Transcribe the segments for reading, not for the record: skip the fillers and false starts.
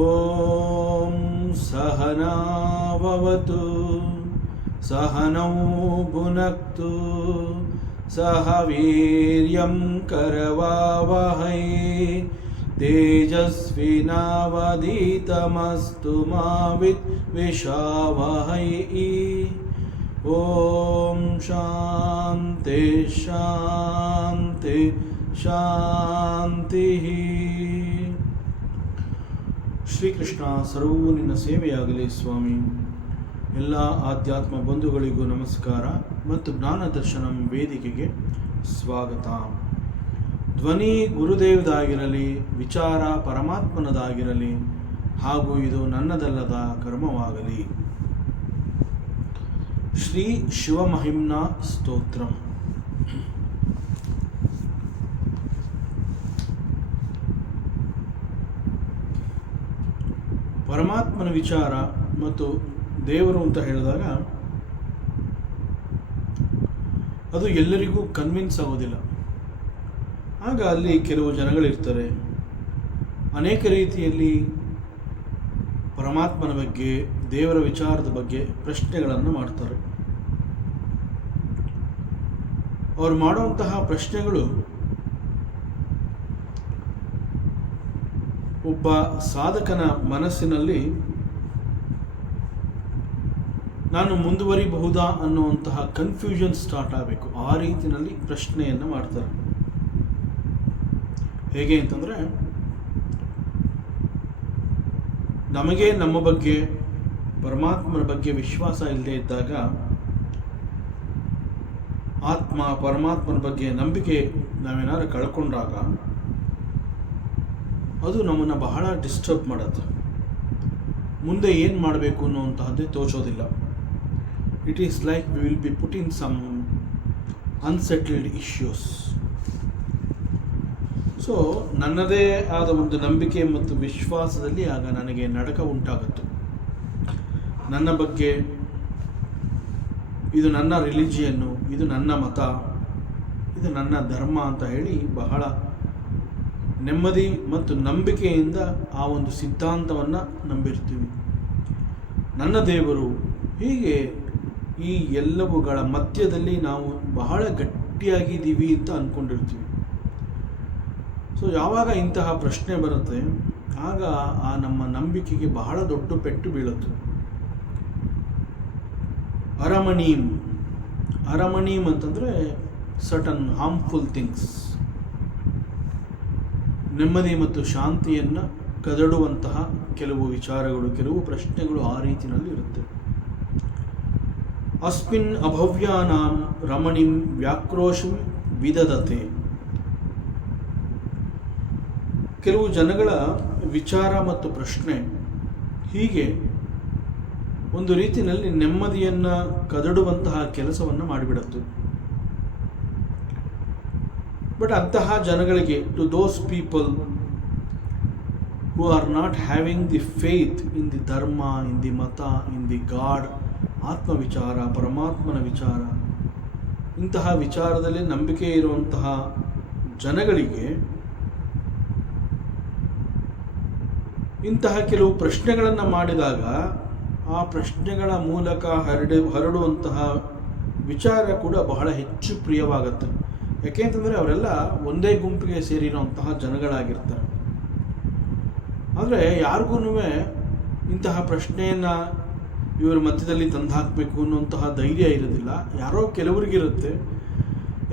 ಓಂ ಸಹನಾವವತು ಸಹನೌ ಭುನಕ್ತು ಸಹ ವೀರ್ಯಂ ಕರವಾವಹೈ ತೇಜಸ್ವಿನಾವಧೀತಮಸ್ತು ಮಾ ವಿದ್ವಿಷಾವಹೈ. ಓಂ ಶಾಂತಿ ಶಾಂತಿ ಶಾಂತಿ. ಶ್ರೀಕೃಷ್ಣ ಸರ್ವೂ ನಿನ್ನ ಸೇವೆಯಾಗಲಿ ಸ್ವಾಮಿ. ಎಲ್ಲ ಆಧ್ಯಾತ್ಮ ಬಂಧುಗಳಿಗೂ ನಮಸ್ಕಾರ ಮತ್ತು ಜ್ಞಾನದರ್ಶನಂ ವೇದಿಕೆಗೆ ಸ್ವಾಗತ. ಧ್ವನಿ ಗುರುದೇವದಾಗಿರಲಿ, ವಿಚಾರ ಪರಮಾತ್ಮನದಾಗಿರಲಿ, ಹಾಗೂ ಇದು ನನ್ನದಲ್ಲದ ಕರ್ಮವಾಗಲಿ. ಶ್ರೀ ಶಿವಮಹಿಮ್ನ ಸ್ತೋತ್ರಂ. ಪರಮಾತ್ಮನ ವಿಚಾರ ಮತ್ತು ದೇವರು ಅಂತ ಹೇಳಿದಾಗ ಅದು ಎಲ್ಲರಿಗೂ ಕನ್ವಿನ್ಸ್ ಆಗೋದಿಲ್ಲ. ಆಗ ಅಲ್ಲಿ ಕೆಲವು ಜನಗಳಿರ್ತಾರೆ, ಅನೇಕ ರೀತಿಯಲ್ಲಿ ಪರಮಾತ್ಮನ ಬಗ್ಗೆ, ದೇವರ ವಿಚಾರದ ಬಗ್ಗೆ ಪ್ರಶ್ನೆಗಳನ್ನು ಮಾಡ್ತಾರೆ. ಅವರು ಮಾಡುವಂತಹ ಪ್ರಶ್ನೆಗಳು ಒಬ್ಬ ಸಾಧಕನ ಮನಸ್ಸಿನಲ್ಲಿ ನಾನು ಮುಂದುವರಿಬಹುದಾ ಅನ್ನುವಂತಹ ಕನ್ಫ್ಯೂಷನ್ ಸ್ಟಾರ್ಟ್ ಆಗಬೇಕು. ಆ ರೀತಿಯಲ್ಲಿ ಪ್ರಶ್ನೆಯನ್ನು ಮಾಡ್ತಾರೆ. ಹೇಗೆ ಅಂತಂದರೆ, ನಮಗೆ ನಮ್ಮ ಬಗ್ಗೆ, ಪರಮಾತ್ಮನ ಬಗ್ಗೆ ವಿಶ್ವಾಸ ಇಲ್ಲದೆ ಇದ್ದಾಗ, ಆತ್ಮ ಪರಮಾತ್ಮನ ಬಗ್ಗೆ ನಂಬಿಕೆ ನಾವೇನಾದ್ರು ಕಳ್ಕೊಂಡಾಗ ಅದು ನಮ್ಮನ್ನು ಬಹಳ ಡಿಸ್ಟರ್ಬ್ ಮಾಡುತ್ತೆ. ಮುಂದೆ ಏನು ಮಾಡಬೇಕು ಅನ್ನುವಂತಹದ್ದೇ ತೋಚೋದಿಲ್ಲ. It is like we will be put in some unsettled issues. So ನನ್ನದೇ ಆದ ಒಂದು ನಂಬಿಕೆ ಮತ್ತು ವಿಶ್ವಾಸದಲ್ಲಿ ಆಗ ನನಗೆ ನಡಕ ಉಂಟಾಗುತ್ತೆ. ನನ್ನ ಬಗ್ಗೆ, ಇದು ನನ್ನ ರಿಲಿಜಿಯನ್ನು, ಇದು ನನ್ನ ಮತ, ಇದು ನನ್ನ ಧರ್ಮ ಅಂತ ಹೇಳಿ ಬಹಳ ನೆಮ್ಮದಿ ಮತ್ತು ನಂಬಿಕೆಯಿಂದ ಆ ಒಂದು ಸಿದ್ಧಾಂತವನ್ನು ನಂಬಿರ್ತೀವಿ. ನನ್ನ ದೇವರು, ಹೀಗೆ ಈ ಎಲ್ಲವುಗಳ ಮಧ್ಯದಲ್ಲಿ ನಾವು ಬಹಳ ಗಟ್ಟಿಯಾಗಿದ್ದೀವಿ ಅಂತ ಅಂದ್ಕೊಂಡಿರ್ತೀವಿ. ಸೊ ಯಾವಾಗ ಇಂತಹ ಪ್ರಶ್ನೆ ಬರುತ್ತೆ, ಆಗ ಆ ನಮ್ಮ ನಂಬಿಕೆಗೆ ಬಹಳ ದೊಡ್ಡ ಪೆಟ್ಟು ಬೀಳುತ್ತೆ. ಅರಮಣೀಮ್ ಅಂತಂದರೆ ಸರ್ಟನ್ ಹಾರ್ಮ್ಫುಲ್ ಥಿಂಗ್ಸ್. ನೆಮ್ಮದಿ ಮತ್ತು ಶಾಂತಿಯನ್ನು ಕದಡುವಂತಹ ಕೆಲವು ವಿಚಾರಗಳು, ಕೆಲವು ಪ್ರಶ್ನೆಗಳು ಆ ರೀತಿಯಲ್ಲಿ ಇರುತ್ತೆ. ಅಸ್ಮಿನ್ ಅಭವ್ಯಾನಾಂ ರಮಣಿಂ ವ್ಯಾಕ್ರೋಶಂ ವಿದದತೆ. ಕೆಲವು ಜನಗಳ ವಿಚಾರ ಮತ್ತು ಪ್ರಶ್ನೆ ಹೀಗೆ ಒಂದು ರೀತಿಯಲ್ಲಿ ನೆಮ್ಮದಿಯನ್ನು ಕದಡುವಂತಹ ಕೆಲಸವನ್ನು ಮಾಡಿಬಿಡುತ್ತೆ. ಬಟ್ ಅಂತಹ ಜನಗಳಿಗೆ, to those people who are not having the faith in the dharma, in the ಮತ, ಇನ್ ದಿ ಗಾಡ್, ಆತ್ಮವಿಚಾರ, ಪರಮಾತ್ಮನ ವಿಚಾರ, ಇಂತಹ ವಿಚಾರದಲ್ಲಿ ನಂಬಿಕೆ ಇರುವಂತಹ ಜನಗಳಿಗೆ ಇಂತಹ ಕೆಲವು ಪ್ರಶ್ನೆಗಳನ್ನು ಮಾಡಿದಾಗ ಆ ಪ್ರಶ್ನೆಗಳ ಮೂಲಕ ಹರಡುವಂತಹ ವಿಚಾರ ಕೂಡ ಬಹಳ ಹೆಚ್ಚು ಪ್ರಿಯವಾಗುತ್ತೆ. ಯಾಕೆಂತಂದರೆ ಅವರೆಲ್ಲ ಒಂದೇ ಗುಂಪಿಗೆ ಸೇರಿರುವಂತಹ ಜನಗಳಾಗಿರ್ತಾರೆ. ಆದರೆ ಯಾರಿಗೂ ಇಂತಹ ಪ್ರಶ್ನೆಯನ್ನು ಇವರ ಮಧ್ಯದಲ್ಲಿ ತಂದು ಹಾಕಬೇಕು ಅನ್ನುವಂತಹ ಧೈರ್ಯ ಇರೋದಿಲ್ಲ. ಯಾರೋ ಕೆಲವರಿಗಿರುತ್ತೆ,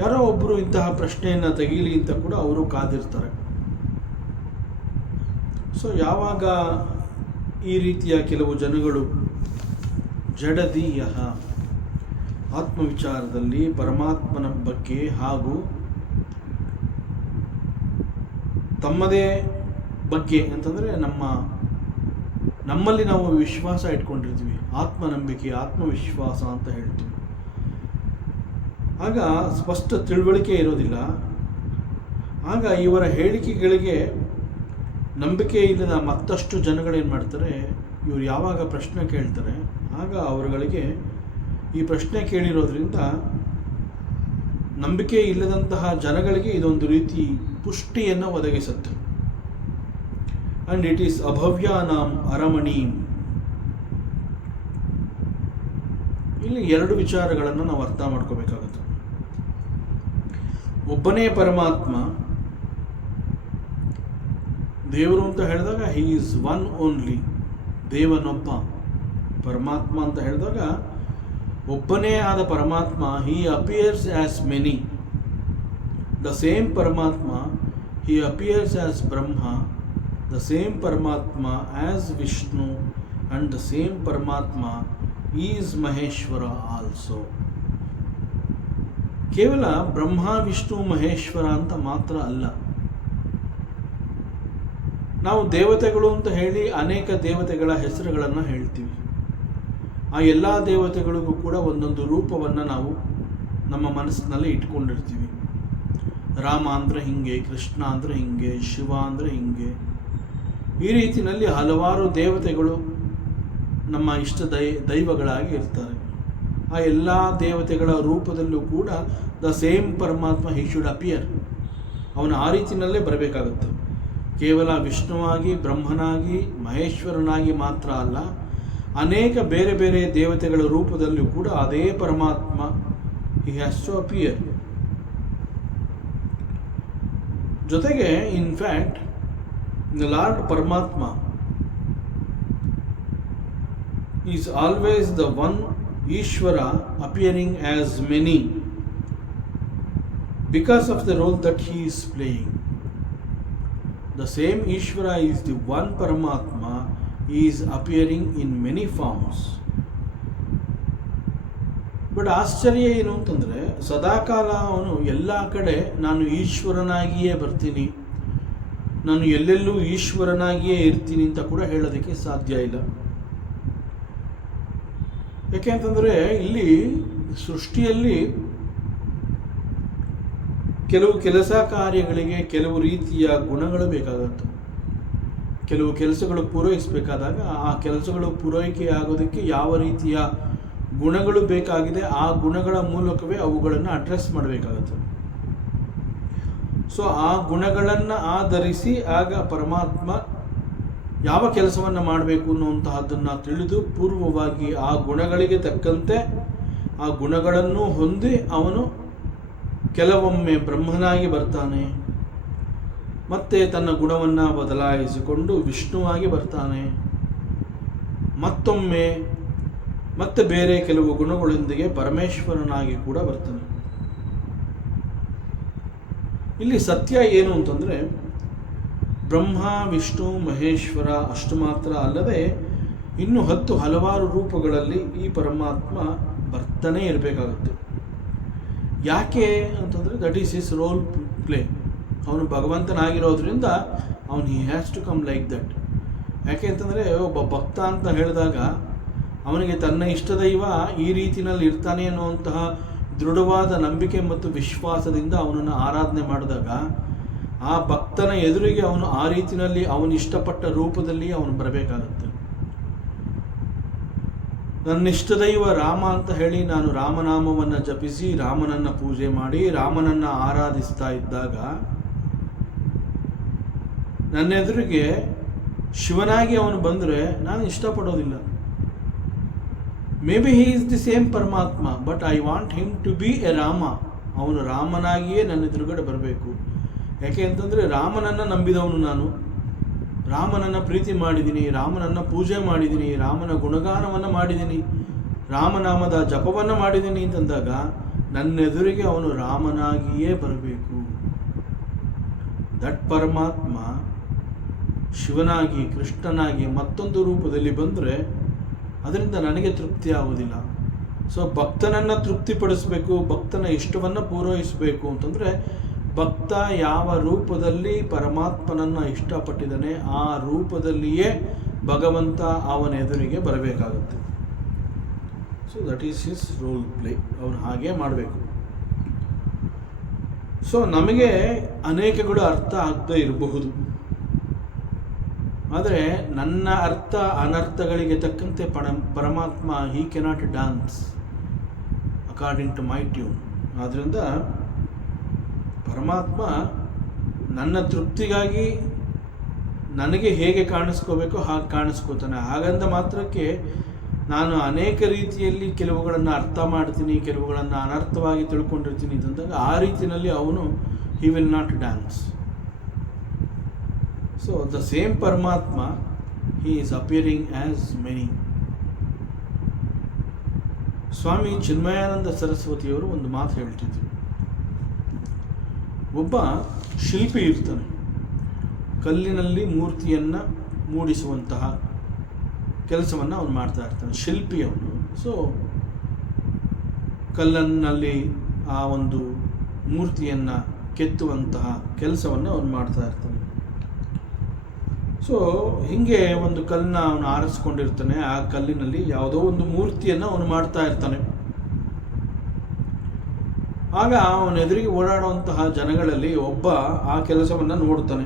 ಯಾರೋ ಒಬ್ಬರು ಇಂತಹ ಪ್ರಶ್ನೆಯನ್ನು ತೆಗೀಲಿ ಅಂತ ಕೂಡ ಅವರು ಕಾದಿರ್ತಾರೆ. ಸೊ ಯಾವಾಗ ಈ ರೀತಿಯ ಕೆಲವು ಜನಗಳು ಜಡದೀಯ ಆತ್ಮವಿಚಾರದಲ್ಲಿ, ಪರಮಾತ್ಮನ ಬಗ್ಗೆ ಹಾಗೂ ತಮ್ಮದೇ ಬಗ್ಗೆ ಅಂತಂದರೆ ನಮ್ಮಲ್ಲಿ ನಾವು ವಿಶ್ವಾಸ ಇಟ್ಕೊಂಡಿರ್ತೀವಿ, ಆತ್ಮನಂಬಿಕೆ, ಆತ್ಮವಿಶ್ವಾಸ ಅಂತ ಹೇಳ್ತೀವಿ. ಆಗ ಸ್ಪಷ್ಟ ತಿಳುವಳಿಕೆ ಇರೋದಿಲ್ಲ. ಆಗ ಇವರ ಹೇಳಿಕೆಗಳಿಗೆ ನಂಬಿಕೆ ಇಲ್ಲದ ಮತ್ತಷ್ಟು ಜನಗಳೇನು ಮಾಡ್ತಾರೆ, ಇವರು ಯಾವಾಗ ಪ್ರಶ್ನೆ ಕೇಳ್ತಾರೆ ಆಗ ಅವರುಗಳಿಗೆ ಈ ಪ್ರಶ್ನೆ ಕೇಳಿರೋದ್ರಿಂದ ನಂಬಿಕೆ ಇಲ್ಲದಂತಹ ಜನಗಳಿಗೆ ಇದೊಂದು ರೀತಿ ಪುಷ್ಟಿಯನ್ನು ಒದಗಿಸುತ್ತೆ. ಆ್ಯಂಡ್ ಇಟ್ ಈಸ್ ಅಭವ್ಯಾನಾಂ ಅರಮಣೀಂ. ಇಲ್ಲಿ ಎರಡು ವಿಚಾರಗಳನ್ನು ನಾವು ಅರ್ಥ ಮಾಡ್ಕೋಬೇಕಾಗುತ್ತೆ. ಒಬ್ಬನೇ ಪರಮಾತ್ಮ, ದೇವರು ಅಂತ ಹೇಳಿದಾಗ ಹಿ ಈಸ್ ಒನ್ ಓನ್ಲಿ, ದೇವನೊಬ್ಬ. ಪರಮಾತ್ಮ ಅಂತ ಹೇಳಿದಾಗ ಒಬ್ಬನೇ ಆದ ಪರಮಾತ್ಮ, he appears as many. The same Paramatma, he appears as Brahma, the same Paramatma as Vishnu, and the same Paramatma is Maheshwara also. ಕೇವಲ ಬ್ರಹ್ಮ ವಿಷ್ಣು ಮಹೇಶ್ವರ ಅಂತ ಮಾತ್ರ ಅಲ್ಲ. ನಾವು ದೇವತೆಗಳು ಅಂತ ಹೇಳಿ ಅನೇಕ ದೇವತೆಗಳ ಹೆಸರುಗಳನ್ನು ಹೇಳ್ತೀವಿ. ಆ ಎಲ್ಲ ದೇವತೆಗಳಿಗೂ ಕೂಡ ಒಂದೊಂದು ರೂಪವನ್ನು ನಾವು ನಮ್ಮ ಮನಸ್ಸಿನಲ್ಲಿ ಇಟ್ಕೊಂಡಿರ್ತೀವಿ. ರಾಮ ಅಂದರೆ ಹೀಗೆ, ಕೃಷ್ಣ ಅಂದರೆ ಹೀಗೆ, ಶಿವ ಅಂದರೆ ಹೀಗೆ. ಈ ರೀತಿಯಲ್ಲಿ ಹಲವಾರು ದೇವತೆಗಳು ನಮ್ಮ ಇಷ್ಟ ದೈವಗಳಾಗಿ ಇರ್ತಾರೆ. ಆ ಎಲ್ಲ ದೇವತೆಗಳ ರೂಪದಲ್ಲೂ ಕೂಡ the same Paramatma he should appear. ಅವನು ಆ ರೀತಿಯಲ್ಲೇ ಬರಬೇಕಾಗುತ್ತೆ. ಕೇವಲ ವಿಷ್ಣುವಾಗಿ, ಬ್ರಹ್ಮನಾಗಿ, ಮಹೇಶ್ವರನಾಗಿ ಮಾತ್ರ ಅಲ್ಲ, ಅನೇಕ ಬೇರೆ ಬೇರೆ ದೇವತೆಗಳ ರೂಪದಲ್ಲೂ ಕೂಡ ಅದೇ Paramatma he has to appear. ಜೊತೆಗೆ in fact lord Paramatma is always the one Ishvara appearing as many because of the role that he is playing. The same Ishvara is the one Paramatma, is appearing in many forms. But ಆಶ್ಚರ್ಯ ಏನು ಅಂತಂದರೆ, ಸದಾಕಾಲ ಅವನು ಎಲ್ಲ ಕಡೆ ನಾನು ಈಶ್ವರನಾಗಿಯೇ ಬರ್ತೀನಿ, ನಾನು ಎಲ್ಲೆಲ್ಲೂ ಈಶ್ವರನಾಗಿಯೇ ಇರ್ತೀನಿ ಅಂತ ಕೂಡ ಹೇಳೋದಕ್ಕೆ ಸಾಧ್ಯ ಇಲ್ಲ. ಯಾಕೆ ಅಂತಂದರೆ ಇಲ್ಲಿ ಸೃಷ್ಟಿಯಲ್ಲಿ ಕೆಲವು ಕೆಲಸ ಕಾರ್ಯಗಳಿಗೆ ಕೆಲವು ರೀತಿಯ ಗುಣಗಳು ಬೇಕಾಗುತ್ತೆ. ಕೆಲವು ಕೆಲಸಗಳು ಪೂರೈಸಬೇಕಾದಾಗ ಆ ಕೆಲಸಗಳು ಪೂರೈಕೆ ಆಗೋದಕ್ಕೆ ಯಾವ ರೀತಿಯ ಗುಣಗಳು ಬೇಕಾಗಿದೆ, ಆ ಗುಣಗಳ ಮೂಲಕವೇ ಅವುಗಳನ್ನು ಅಡ್ರೆಸ್ ಮಾಡಬೇಕಾಗುತ್ತೆ. ಸೊ ಆ ಗುಣಗಳನ್ನು ಆಧರಿಸಿ ಆಗ ಪರಮಾತ್ಮ ಯಾವ ಕೆಲಸವನ್ನು ಮಾಡಬೇಕು ಅನ್ನುವಂತಹದ್ದನ್ನು ತಿಳಿದು ಪೂರ್ವವಾಗಿ ಆ ಗುಣಗಳಿಗೆ ತಕ್ಕಂತೆ ಆ ಗುಣಗಳನ್ನು ಹೊಂದಿ ಅವನು ಕೆಲವೊಮ್ಮೆ ಬ್ರಹ್ಮನಾಗಿ ಬರ್ತಾನೆ, ಮತ್ತೆ ತನ್ನ ಗುಣವನ್ನು ಬದಲಾಯಿಸಿಕೊಂಡು ವಿಷ್ಣುವಾಗಿ ಬರ್ತಾನೆ, ಮತ್ತೊಮ್ಮೆ ಮತ್ತೆ ಬೇರೆ ಕೆಲವು ಗುಣಗಳೊಂದಿಗೆ ಪರಮೇಶ್ವರನಾಗಿ ಕೂಡ ಬರ್ತಾನೆ. ಇಲ್ಲಿ ಸತ್ಯ ಏನು ಅಂತಂದರೆ, ಬ್ರಹ್ಮ ವಿಷ್ಣು ಮಹೇಶ್ವರ ಅಷ್ಟು ಮಾತ್ರ ಅಲ್ಲದೆ ಇನ್ನು ಹಲವಾರು ರೂಪಗಳಲ್ಲಿ ಈ ಪರಮಾತ್ಮ ಬರ್ತಾನೆ ಇರಬೇಕಾಗುತ್ತೆ. ಯಾಕೆ ಅಂತಂದರೆ that is his role play. ಅವನು ಭಗವಂತನಾಗಿರೋದ್ರಿಂದ ಅವನು he has to come like that. ಯಾಕೆ ಅಂತಂದರೆ ಒಬ್ಬ ಭಕ್ತ ಅಂತ ಹೇಳಿದಾಗ ಅವನಿಗೆ ತನ್ನ ಇಷ್ಟ ದೈವ ಈ ರೀತಿಯಲ್ಲಿ ಇರ್ತಾನೆ ಅನ್ನುವಂತಹ ದೃಢವಾದ ನಂಬಿಕೆ ಮತ್ತು ವಿಶ್ವಾಸದಿಂದ ಅವನನ್ನು ಆರಾಧನೆ ಮಾಡಿದಾಗ ಆ ಭಕ್ತನ ಎದುರಿಗೆ ಅವನು ಆ ರೀತಿಯಲ್ಲಿ ಅವನು ಇಷ್ಟಪಟ್ಟ ರೂಪದಲ್ಲಿ ಅವನು ಬರಬೇಕಾಗುತ್ತೆ. ನನ್ನ ಇಷ್ಟ ದೈವ ರಾಮ ಅಂತ ಹೇಳಿ ನಾನು ರಾಮನಾಮವನ್ನು ಜಪಿಸಿ ರಾಮನನ್ನು ಪೂಜೆ ಮಾಡಿ ರಾಮನನ್ನು ಆರಾಧಿಸ್ತಾ ಇದ್ದಾಗ ನನ್ನ ಎದುರಿಗೆ ಶಿವನಾಗಿ ಅವನು ಬಂದರೆ ನಾನು ಇಷ್ಟಪಡೋದಿಲ್ಲ. Maybe he is the same Paramatma, but I want him to be a Rama. ಅವನು ರಾಮನಾಗಿಯೇ ನನ್ನ ಎದುರುಗಡೆ ಬರಬೇಕು. ಯಾಕೆ ಅಂತಂದರೆ ರಾಮನನ್ನು ನಂಬಿದವನು ನಾನು, ರಾಮನನ್ನು ಪ್ರೀತಿ ಮಾಡಿದ್ದೀನಿ, ರಾಮನನ್ನು ಪೂಜೆ ಮಾಡಿದ್ದೀನಿ, ರಾಮನ ಗುಣಗಾನವನ್ನು ಮಾಡಿದ್ದೀನಿ, ರಾಮನಾಮದ ಜಪವನ್ನು ಮಾಡಿದ್ದೀನಿ ಅಂತಂದಾಗ ನನ್ನೆದುರಿಗೆ ಅವನು ರಾಮನಾಗಿಯೇ ಬರಬೇಕು. ದಟ್ ಪರಮಾತ್ಮ ಶಿವನಾಗಿ ಕೃಷ್ಣನಾಗಿ ಮತ್ತೊಂದು ರೂಪದಲ್ಲಿ ಬಂದರೆ ಅದರಿಂದ ನನಗೆ ತೃಪ್ತಿ ಆಗೋದಿಲ್ಲ. ಸೊ ಭಕ್ತನನ್ನು ತೃಪ್ತಿಪಡಿಸಬೇಕು, ಭಕ್ತನ ಇಷ್ಟವನ್ನು ಪೂರೈಸಬೇಕು ಅಂತಂದರೆ ಭಕ್ತ ಯಾವ ರೂಪದಲ್ಲಿ ಪರಮಾತ್ಮನನ್ನು ಇಷ್ಟಪಟ್ಟಿದ್ದಾನೆ ಆ ರೂಪದಲ್ಲಿಯೇ ಭಗವಂತ ಅವನ ಎದುರಿಗೆ ಬರಬೇಕಾಗುತ್ತೆ. So that is his role play. ಅವನು ಹಾಗೆ ಮಾಡಬೇಕು. ಸೊ ನಮಗೆ ಅನೇಕಗಳು ಅರ್ಥ ಆಗದೇ ಇರಬಹುದು, ಆದರೆ ನನ್ನ ಅರ್ಥ ಅನರ್ಥಗಳಿಗೆ ತಕ್ಕಂತೆ Paramatma he cannot dance according to my tune. ಆದ್ದರಿಂದ ಪರಮಾತ್ಮ ನನ್ನ ತೃಪ್ತಿಗಾಗಿ ನನಗೆ ಹೇಗೆ ಕಾಣಿಸ್ಕೋಬೇಕೋ ಹಾಗೆ ಕಾಣಿಸ್ಕೋತಾನೆ. ಹಾಗಂದ ಮಾತ್ರಕ್ಕೆ ನಾನು ಅನೇಕ ರೀತಿಯಲ್ಲಿ ಕೆಲವುಗಳನ್ನು ಅರ್ಥ ಮಾಡ್ತೀನಿ, ಕೆಲವುಗಳನ್ನು ಅನರ್ಥವಾಗಿ ತಿಳ್ಕೊಂಡಿರ್ತೀನಿ ಅಂತಂದಾಗ ಆ ರೀತಿಯಲ್ಲಿ ಅವನು he will not dance. So the same Paramatma he is appearing as many. Swami Chinmayananda ಸರಸ್ವತಿಯವರು ಒಂದು ಮಾತು ಹೇಳ್ತಿದ್ರು. ಒಬ್ಬ ಶಿಲ್ಪಿ ಇರ್ತಾನೆ, ಕಲ್ಲಿನಲ್ಲಿ ಮೂರ್ತಿಯನ್ನು ಮೂಡಿಸುವಂತಹ ಕೆಲಸವನ್ನು ಅವನು ಮಾಡ್ತಾ ಇರ್ತಾನೆ, ಶಿಲ್ಪಿ ಅವನು. ಸೊ ಕಲ್ಲಿನಲ್ಲಿ ಆ ಒಂದು ಮೂರ್ತಿಯನ್ನು ಕೆತ್ತುವಂತಹ ಕೆಲಸವನ್ನು ಅವನು ಮಾಡ್ತಾ ಇರ್ತಾನೆ. ಸೊ ಹೀಗೆ ಒಂದು ಕಲ್ಲನ್ನ ಅವನು ಆರಿಸ್ಕೊಂಡಿರ್ತಾನೆ, ಆ ಕಲ್ಲಿನಲ್ಲಿ ಯಾವುದೋ ಒಂದು ಮೂರ್ತಿಯನ್ನು ಅವನು ಮಾಡ್ತಾ ಇರ್ತಾನೆ. ಆಗ ಅವನ ಎದುರಿಗೆ ಓಡಾಡುವಂತಹ ಜನಗಳಲ್ಲಿ ಒಬ್ಬ ಆ ಕೆಲಸವನ್ನು ನೋಡ್ತಾನೆ.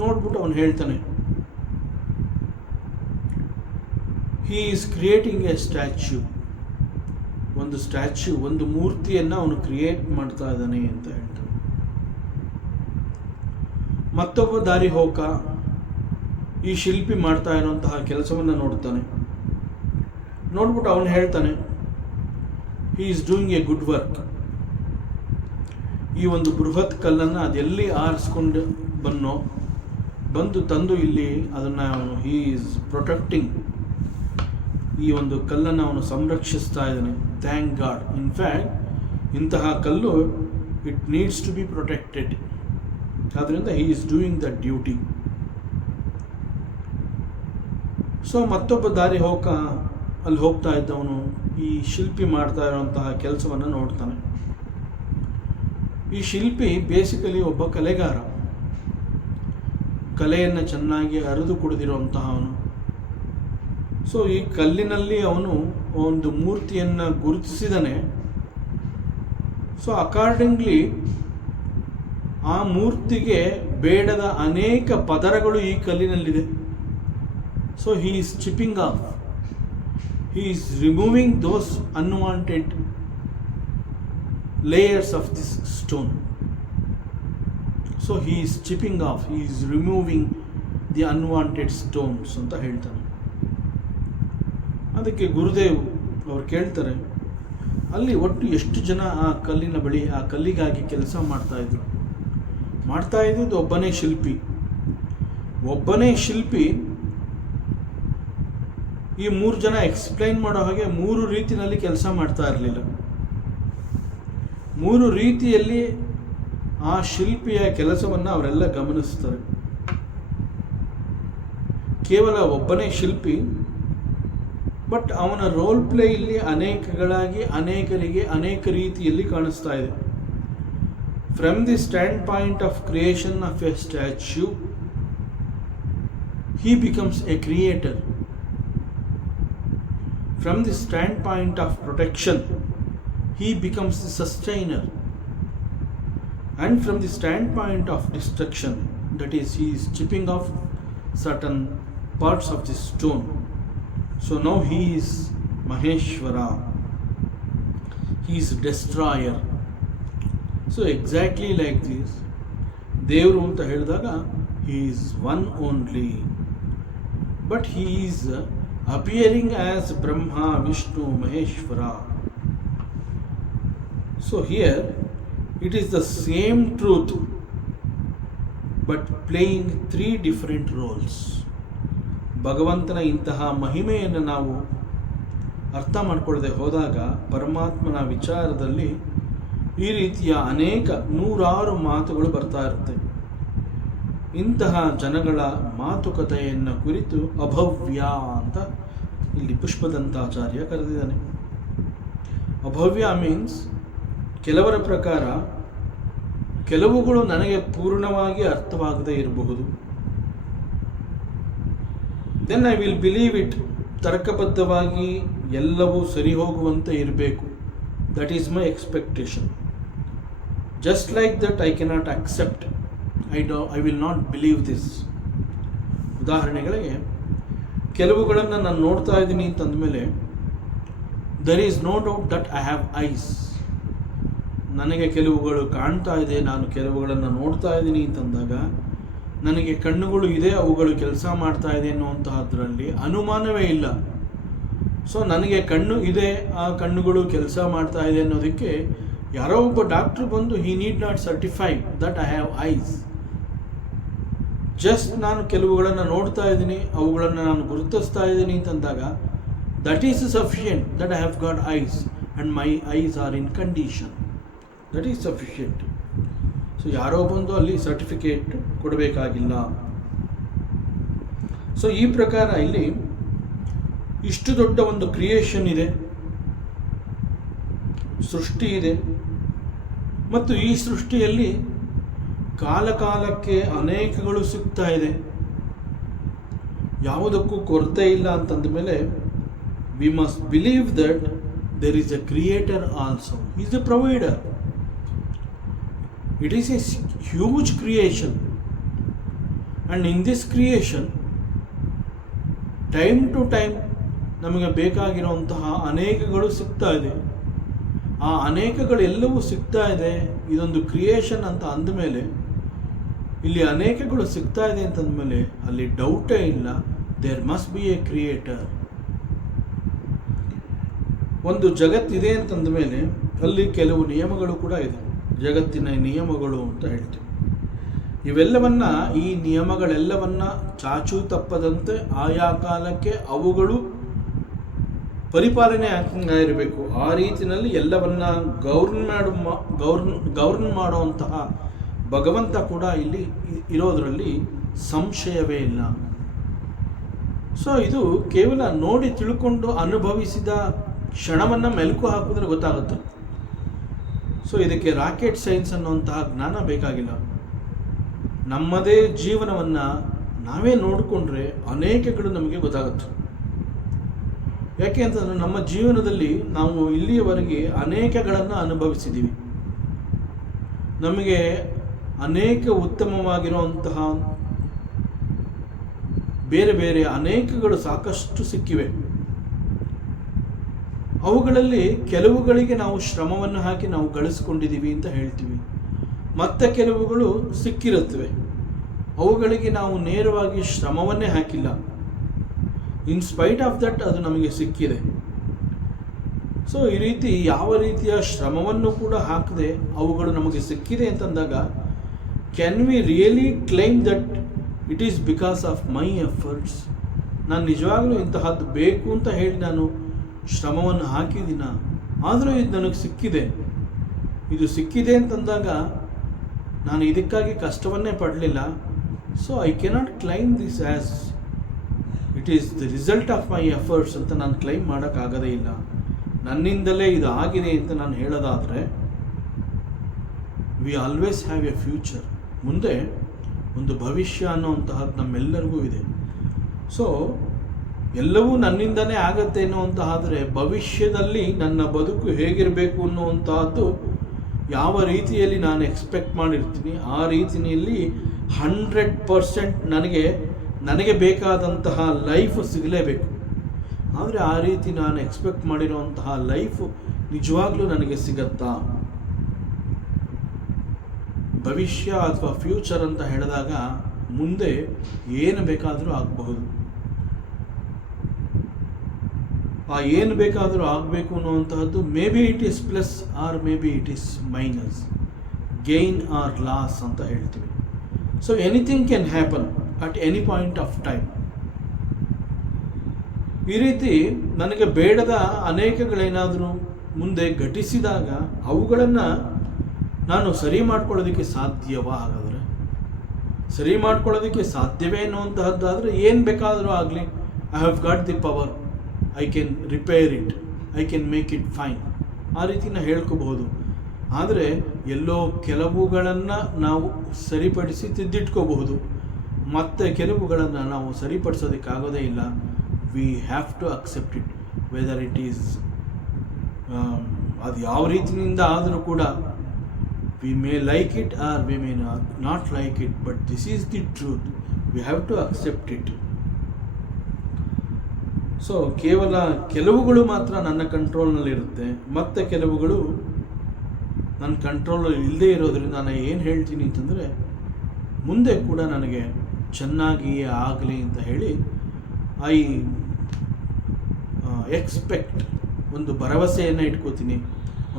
ನೋಡ್ಬಿಟ್ಟು ಅವನು ಹೇಳ್ತಾನೆ, he is creating A statue. ಒಂದು ಸ್ಟ್ಯಾಚ್ಯೂ, ಒಂದು ಮೂರ್ತಿಯನ್ನು ಅವನು ಕ್ರಿಯೇಟ್ ಮಾಡ್ತಾ ಇದ್ದಾನೆ ಅಂತ ಹೇಳ್ತಾನೆ. ಮತ್ತೊಬ್ಬ ದಾರಿ ಹೋಕ ಈ ಶಿಲ್ಪಿ ಮಾಡ್ತಾ ಇರುವಂತಹ ಕೆಲಸವನ್ನು ನೋಡ್ತಾನೆ. ನೋಡ್ಬಿಟ್ಟು ಅವನು ಹೇಳ್ತಾನೆ, ಹಿ is doing A good work. ಈ ಒಂದು ಬೃಹತ್ ಕಲ್ಲನ್ನು ಅದೆಲ್ಲಿ ಆರಿಸ್ಕೊಂಡು ಬಂದು ತಂದು ಇಲ್ಲಿ ಅದನ್ನು ಅವನು ಹಿ ಈಸ್ ಪ್ರೊಟೆಕ್ಟಿಂಗ್, ಈ ಒಂದು ಕಲ್ಲನ್ನು ಅವನು ಸಂರಕ್ಷಿಸ್ತಾ ಇದ್ದಾನೆ. Thank god. ಇನ್ಫ್ಯಾಕ್ಟ್ ಇಂತಹ ಕಲ್ಲು it needs to be protected. ಆದ್ದರಿಂದ he is doing the duty. So ಮತ್ತೊಬ್ಬ ದಾರಿ ಅಲ್ಲಿ ಹೋಗ್ತಾ ಇದ್ದವನು ಈ ಶಿಲ್ಪಿ ಮಾಡ್ತಾ ಇರುವಂತಹ ಕೆಲಸವನ್ನು ನೋಡ್ತಾನೆ. ಈ ಶಿಲ್ಪಿ ಬೇಸಿಕಲಿ ಒಬ್ಬ ಕಲೆಗಾರ, ಕಲೆಯನ್ನು ಚೆನ್ನಾಗಿ ಅರಿದು ಕುಡಿದಿರುವಂತಹವನು. ಸೊ ಈ ಕಲ್ಲಿನಲ್ಲಿ ಅವನು ಒಂದು ಮೂರ್ತಿಯನ್ನು ಗುರುತಿಸಿದಾನೆ. ಸೊ ಅಕಾರ್ಡಿಂಗ್ಲಿ ಆ ಮೂರ್ತಿಗೆ ಬೇಡದ ಅನೇಕ ಪದರಗಳು ಈ ಕಲ್ಲಿನಲ್ಲಿದೆ. So he is chipping off, he is removing those unwanted layers of this stone. So he is chipping off, he is removing the unwanted stones ಅಂತ ಹೇಳ್ತಾನೆ. ಅದಕ್ಕೆ ಗುರುದೇವ್ ಅವರು ಕೇಳ್ತಾರೆ, ಅಲ್ಲಿ ಒಟ್ಟು ಎಷ್ಟು ಜನ ಆ ಕಲ್ಲಿನ ಬಳಿ ಆ ಕಲ್ಲಿಗಾಗಿ ಕೆಲಸ ಮಾಡ್ತಾ ಇದ್ದು ಒಬ್ಬನೇ ಶಿಲ್ಪಿ. ಈ 3 ಜನ ಎಕ್ಸ್ಪ್ಲೈನ್ ಮಾಡೋ ಹಾಗೆ 3 ರೀತಿಯಲ್ಲಿ ಕೆಲಸ ಮಾಡ್ತಾ ಇರಲಿಲ್ಲ. 3 ರೀತಿಯಲ್ಲಿ ಆ ಶಿಲ್ಪಿಯ ಕೆಲಸವನ್ನು ಅವರೆಲ್ಲ ಗಮನಿಸ್ತಾರೆ. ಕೇವಲ ಒಬ್ಬನೇ ಶಿಲ್ಪಿ, ಬಟ್ ಅವನ ರೋಲ್ ಪ್ಲೇ ಇಲ್ಲಿ ಅನೇಕರಿಗೆ ಅನೇಕ ರೀತಿಯಲ್ಲಿ ಕಾಣಿಸ್ತಾ ಇದೆ. From the stand point of creation of A statue, he becomes a creator. From the standpoint of protection, he becomes the sustainer. And from the standpoint of destruction, that is, he is chipping off certain parts of the stone. So now he is Maheshwara. He is destroyer. So exactly like this, Devaru anta helidaga, he is one only. But he is appearing as Brahma, Vishnu, Maheshwara. So here it is the same truth, but playing 3 different roles. ಭಗವಂತನ ಇಂತಹ ಮಹಿಮೆಯನ್ನು ನಾವು ಅರ್ಥ ಮಾಡಿಕೊಳ್ಳದೆ ಹೋದಾಗ ಪರಮಾತ್ಮನ ವಿಚಾರದಲ್ಲಿ ಈ ರೀತಿಯ ಅನೇಕ 100 ಮಾತುಗಳು ಬರ್ತಾ ಇರುತ್ತೆ. ಇಂತಹ ಜನಗಳ ಮಾತುಕತೆಯನ್ನು ಕುರಿತು ಅಭವ್ಯ ಅಂತ ಇಲ್ಲಿ ಪುಷ್ಪದಂತಾಚಾರ್ಯ ಕರೆದಿದ್ದಾನೆ. ಅಭವ್ಯ ಮೀನ್ಸ್ ಕೆಲವರ ಪ್ರಕಾರ ಕೆಲವುಗಳು ನನಗೆ ಪೂರ್ಣವಾಗಿ ಅರ್ಥವಾಗದೇ ಇರಬಹುದು. Then I will believe it. ತರ್ಕಬದ್ಧವಾಗಿ ಎಲ್ಲವೂ ಸರಿ ಹೋಗುವಂತೆ ಇರಬೇಕು. That is my expectation. Just like that I cannot accept. I will not believe this. ಉದಾಹರಣೆಗಳಿಗೆ, ಕೆಲವುಗಳನ್ನು ನಾನು ನೋಡ್ತಾ ಇದ್ದೀನಿ ಅಂತಂದಮೇಲೆ there is no doubt that I have eyes. ನನಗೆ ಕೆಲವುಗಳು ಕಾಣ್ತಾ ಇದೆ, ನಾನು ಕೆಲವುಗಳನ್ನು ನೋಡ್ತಾ ಇದ್ದೀನಿ ಅಂತಂದಾಗ ನನಗೆ ಕಣ್ಣುಗಳು ಇದೆ, ಅವುಗಳು ಕೆಲಸ ಮಾಡ್ತಾ ಇದೆ ಅನ್ನುವಂತಹದ್ರಲ್ಲಿ ಅನುಮಾನವೇ ಇಲ್ಲ. ಸೊ ನನಗೆ ಕಣ್ಣು ಇದೆ, ಆ ಕಣ್ಣುಗಳು ಕೆಲಸ ಮಾಡ್ತಾ ಇದೆ ಅನ್ನೋದಕ್ಕೆ ಯಾರೋ ಒಬ್ಬ ಡಾಕ್ಟ್ರು ಬಂದು he need not certify that I have eyes. Just ನಾನು ಕೆಲವುಗಳನ್ನು ನೋಡ್ತಾ ಇದ್ದೀನಿ, ಅವುಗಳನ್ನು ನಾನು ಗುರುತಿಸ್ತಾ ಇದ್ದೀನಿ ಅಂತಂದಾಗ that is sufficient that I have got eyes and my eyes are in condition. That is sufficient. So ಯಾರೋ ಬಂದು ಅಲ್ಲಿ ಸರ್ಟಿಫಿಕೇಟ್ ಕೊಡಬೇಕಾಗಿಲ್ಲ. ಸೊ ಈ ಪ್ರಕಾರ ಇಲ್ಲಿ ಇಷ್ಟು ದೊಡ್ಡ ಒಂದು ಕ್ರಿಯೇಷನ್ ಇದೆ, ಸೃಷ್ಟಿ ಇದೆ, ಮತ್ತು ಈ ಸೃಷ್ಟಿಯಲ್ಲಿ ಕಾಲಕಾಲಕ್ಕೆ ಅನೇಕಗಳು ಸಿಗ್ತಾ ಇದೆ, ಯಾವುದಕ್ಕೂ ಕೊರತೆ ಇಲ್ಲ ಅಂತಂದ ಮೇಲೆ we must believe that there is a creator also, is a provider. It is a huge creation, and in this creation time to time ನಮಗೆ ಬೇಕಾಗಿರುವಂತಹ ಅನೇಕಗಳು ಸಿಗ್ತಾ ಇದೆ. ಆ ಅನೇಕಗಳೆಲ್ಲವೂ ಸಿಗ್ತಾ ಇದೆ. ಇದೊಂದು ಕ್ರಿಯೇಷನ್ ಅಂತ ಅಂದಮೇಲೆ, ಇಲ್ಲಿ ಅನೇಕಗಳು ಸಿಗ್ತಾ ಇದೆ ಅಂತಂದಮೇಲೆ ಅಲ್ಲಿ ಡೌಟೇ ಇಲ್ಲ, there must be a creator. ಒಂದು ಜಗತ್ತಿದೆ ಅಂತಂದ ಮೇಲೆ ಅಲ್ಲಿ ಕೆಲವು ನಿಯಮಗಳು ಕೂಡ ಇದೆ, ಜಗತ್ತಿನ ನಿಯಮಗಳು ಅಂತ ಹೇಳ್ತೀವಿ. ಇವೆಲ್ಲವನ್ನ, ಈ ನಿಯಮಗಳೆಲ್ಲವನ್ನ ಚಾಚೂ ತಪ್ಪದಂತೆ ಆಯಾ ಕಾಲಕ್ಕೆ ಅವುಗಳು ಪರಿಪಾಲನೆ ಇರಬೇಕು. ಆ ರೀತಿಯಲ್ಲಿ ಎಲ್ಲವನ್ನ ಗವರ್ನ್ ಮಾಡುವಂತಹ ಭಗವಂತ ಕೂಡ ಇಲ್ಲಿ ಇರೋದರಲ್ಲಿ ಸಂಶಯವೇ ಇಲ್ಲ. ಸೊ ಇದು ಕೇವಲ ನೋಡಿ ತಿಳ್ಕೊಂಡು ಅನುಭವಿಸಿದ ಕ್ಷಣವನ್ನು ಮೆಲುಕು ಹಾಕಿದ್ರೆ ಗೊತ್ತಾಗುತ್ತೆ. ಸೊ ಇದಕ್ಕೆ ರಾಕೆಟ್ ಸೈನ್ಸ್ ಅನ್ನುವಂತಹ ಜ್ಞಾನ ಬೇಕಾಗಿಲ್ಲ. ನಮ್ಮದೇ ಜೀವನವನ್ನು ನಾವೇ ನೋಡಿಕೊಂಡ್ರೆ ಅನೇಕಗಳು ನಮಗೆ ಗೊತ್ತಾಗುತ್ತೆ. ಯಾಕೆ ಅಂತಂದರೆ ನಮ್ಮ ಜೀವನದಲ್ಲಿ ನಾವು ಇಲ್ಲಿಯವರೆಗೆ ಅನೇಕಗಳನ್ನು ಅನುಭವಿಸಿದ್ದೀವಿ. ನಮಗೆ ಅನೇಕ ಉತ್ತಮವಾಗಿರುವಂತಹ ಬೇರೆ ಬೇರೆ ಅನೇಕಗಳು ಸಾಕಷ್ಟು ಸಿಕ್ಕಿವೆ. ಅವುಗಳಲ್ಲಿ ಕೆಲವುಗಳಿಗೆ ನಾವು ಶ್ರಮವನ್ನು ಹಾಕಿ ನಾವು ಗಳಿಸ್ಕೊಂಡಿದ್ದೀವಿ ಅಂತ ಹೇಳ್ತೀವಿ. ಮತ್ತೆ ಕೆಲವುಗಳು ಸಿಕ್ಕಿರುತ್ತವೆ, ಅವುಗಳಿಗೆ ನಾವು ನೇರವಾಗಿ ಶ್ರಮವನ್ನೇ ಹಾಕಿಲ್ಲ, ಇನ್ ಸ್ಪೈಟ್ ಆಫ್ ದಟ್ ಅದು ನಮಗೆ ಸಿಕ್ಕಿದೆ. ಸೊ ಈ ರೀತಿ ಯಾವ ರೀತಿಯ ಶ್ರಮವನ್ನು ಕೂಡ ಹಾಕದೆ ಅವುಗಳು ನಮಗೆ ಸಿಕ್ಕಿದೆ ಅಂತಂದಾಗ, can we really claim that it is because of my efforts? ನಾನು ನಿಜವಾಗ್ಲೂ ಇಂತಹದ್ದು ಬೇಕು ಅಂತ ಹೇಳಿ ನಾನು ಶ್ರಮವನ್ನು ಹಾಕಿದ್ದೀನ, ಆದರೂ ಇದು ನನಗೆ ಸಿಕ್ಕಿದೆ. ಇದು ಸಿಕ್ಕಿದೆ ಅಂತಂದಾಗ ನಾನು ಇದಕ್ಕಾಗಿ ಕಷ್ಟವನ್ನೇ ಪಡಲಿಲ್ಲ. So I cannot claim this as it is the result of my efforts ಅಂತ ನಾನು ಕ್ಲೈಮ್ ಮಾಡೋಕ್ಕಾಗದೇ ಇಲ್ಲ. ನನ್ನಿಂದಲೇ ಇದು ಆಗಿದೆ ಅಂತ ನಾನು ಹೇಳೋದಾದರೆ, we always have A future. ಮುಂದೆ ಒಂದು ಭವಿಷ್ಯ ಅನ್ನುವಂತಹದ್ದು ನಮ್ಮೆಲ್ಲರಿಗೂ ಇದೆ. ಸೊ ಎಲ್ಲವೂ ನನ್ನಿಂದನೇ ಆಗತ್ತೆ ಅನ್ನುವಂತಾದರೆ ಭವಿಷ್ಯದಲ್ಲಿ ನನ್ನ ಬದುಕು ಹೇಗಿರಬೇಕು ಅನ್ನುವಂತಹದ್ದು ಯಾವ ರೀತಿಯಲ್ಲಿ ನಾನು ಎಕ್ಸ್ಪೆಕ್ಟ್ ಮಾಡಿರ್ತೀನಿ ಆ ರೀತಿಯಲ್ಲಿ 100% ನನಗೆ ಬೇಕಾದಂತಹ ಲೈಫ್ ಸಿಗಲೇಬೇಕು. ಆದರೆ ಆ ರೀತಿ ನಾನು ಎಕ್ಸ್ಪೆಕ್ಟ್ ಮಾಡಿರುವಂತಹ ಲೈಫ್ ನಿಜವಾಗ್ಲೂ ನನಗೆ ಸಿಗತ್ತಾ? ಭವಿಷ್ಯ ಅಥವಾ ಫ್ಯೂಚರ್ ಅಂತ ಹೇಳಿದಾಗ ಮುಂದೆ ಏನು ಬೇಕಾದರೂ ಆಗಬಹುದು. ಆ ಏನು ಬೇಕಾದರೂ ಆಗಬೇಕು ಅನ್ನುವಂತಹದ್ದು maybe it is plus or maybe it is minus, gain or loss ಅಂತ ಹೇಳ್ತೀವಿ. So anything can happen at any point of time. ಈ ರೀತಿ ನನಗೆ ಬೇಡದ ಅನೇಕಗಳೇನಾದರೂ ಮುಂದೆ ಘಟಿಸಿದಾಗ ಅವುಗಳನ್ನು ನಾನು ಸರಿ ಮಾಡ್ಕೊಳ್ಳೋದಕ್ಕೆ ಸಾಧ್ಯವಾ? ಹಾಗಾದರೆ ಸರಿ ಮಾಡ್ಕೊಳ್ಳೋದಕ್ಕೆ ಸಾಧ್ಯವೇ ಅನ್ನುವಂತಹದ್ದಾದರೆ ಏನು ಬೇಕಾದರೂ ಆಗಲಿ, I have got the power, I can repair it, I can make it fine, ಆ ರೀತಿನ ಹೇಳ್ಕೋಬಹುದು. ಆದರೆ ಎಲ್ಲೋ ಕೆಲವುಗಳನ್ನು ನಾವು ಸರಿಪಡಿಸಿ ತಿದ್ದಿಟ್ಕೋಬಹುದು, ಮತ್ತು ಕೆಲವುಗಳನ್ನು ನಾವು ಸರಿಪಡಿಸೋದಕ್ಕಾಗೋದೇ ಇಲ್ಲ. We have to accept it, whether it is ಅದು ಯಾವ ರೀತಿಯಿಂದ ಆದರೂ ಕೂಡ we may like it or we may not like it, but this is the truth, we have to accept it. So ಕೇವಲ ಕೆಲವುಗಳು ಮಾತ್ರ ನನ್ನ ಕಂಟ್ರೋಲ್ನಲ್ಲಿರುತ್ತೆ, ಮತ್ತು ಕೆಲವುಗಳು ನನ್ನ ಕಂಟ್ರೋಲಲ್ಲಿ ಇಲ್ಲದೇ ಇರೋದ್ರಿಂದ ನಾನು ಏನು ಹೇಳ್ತೀನಿ ಅಂತಂದರೆ, ಮುಂದೆ ಕೂಡ ನನಗೆ ಚೆನ್ನಾಗಿಯೇ ಆಗಲಿ ಅಂತ ಹೇಳಿ ಐ ಎಕ್ಸ್ಪೆಕ್ಟ್, ಒಂದು ಭರವಸೆಯನ್ನು ಇಟ್ಕೋತೀನಿ,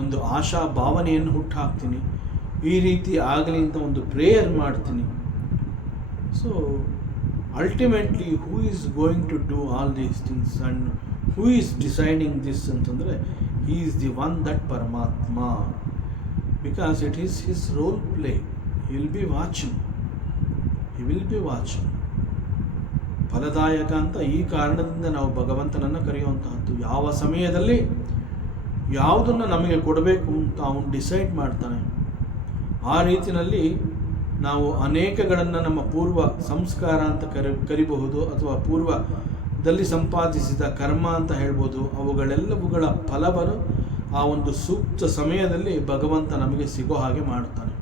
ಒಂದು ಆಶಾ ಭಾವನೆಯನ್ನು ಹುಟ್ಟುಹಾಕ್ತೀನಿ, ಈ ರೀತಿ ಆಗಲಿ ಅಂತ ಒಂದು ಪ್ರೇಯರ್ ಮಾಡ್ತೀನಿ. So ultimately who is going to do all these things and who is deciding this ಅಂತಂದರೆ he is the one that Paramatma, because it is his role play. He will be watching. ಫಲದಾಯಕ ಅಂತ ಈ ಕಾರಣದಿಂದ ನಾವು ಭಗವಂತನನ್ನು ಕರೆಯುವಂತಹದ್ದು. ಯಾವ ಸಮಯದಲ್ಲಿ ಯಾವುದನ್ನು ನಮಗೆ ಕೊಡಬೇಕು ಅಂತ ಅವನು ಡಿಸೈಡ್ ಮಾಡ್ತಾನೆ. ಆ ರೀತಿಯಲ್ಲಿ ನಾವು ಅನೇಕಗಳನ್ನು ನಮ್ಮ ಪೂರ್ವ ಸಂಸ್ಕಾರ ಅಂತ ಕರಿಬಹುದು, ಅಥವಾ ಪೂರ್ವದಲ್ಲಿ ಸಂಪಾದಿಸಿದ ಕರ್ಮ ಅಂತ ಹೇಳ್ಬೋದು. ಅವುಗಳೆಲ್ಲವುಗಳ ಫಲವನ್ನು ಆ ಒಂದು ಸೂಕ್ತ ಸಮಯದಲ್ಲಿ ಭಗವಂತ ನಮಗೆ ಸಿಗೋ ಹಾಗೆ ಮಾಡ್ತಾನೆ.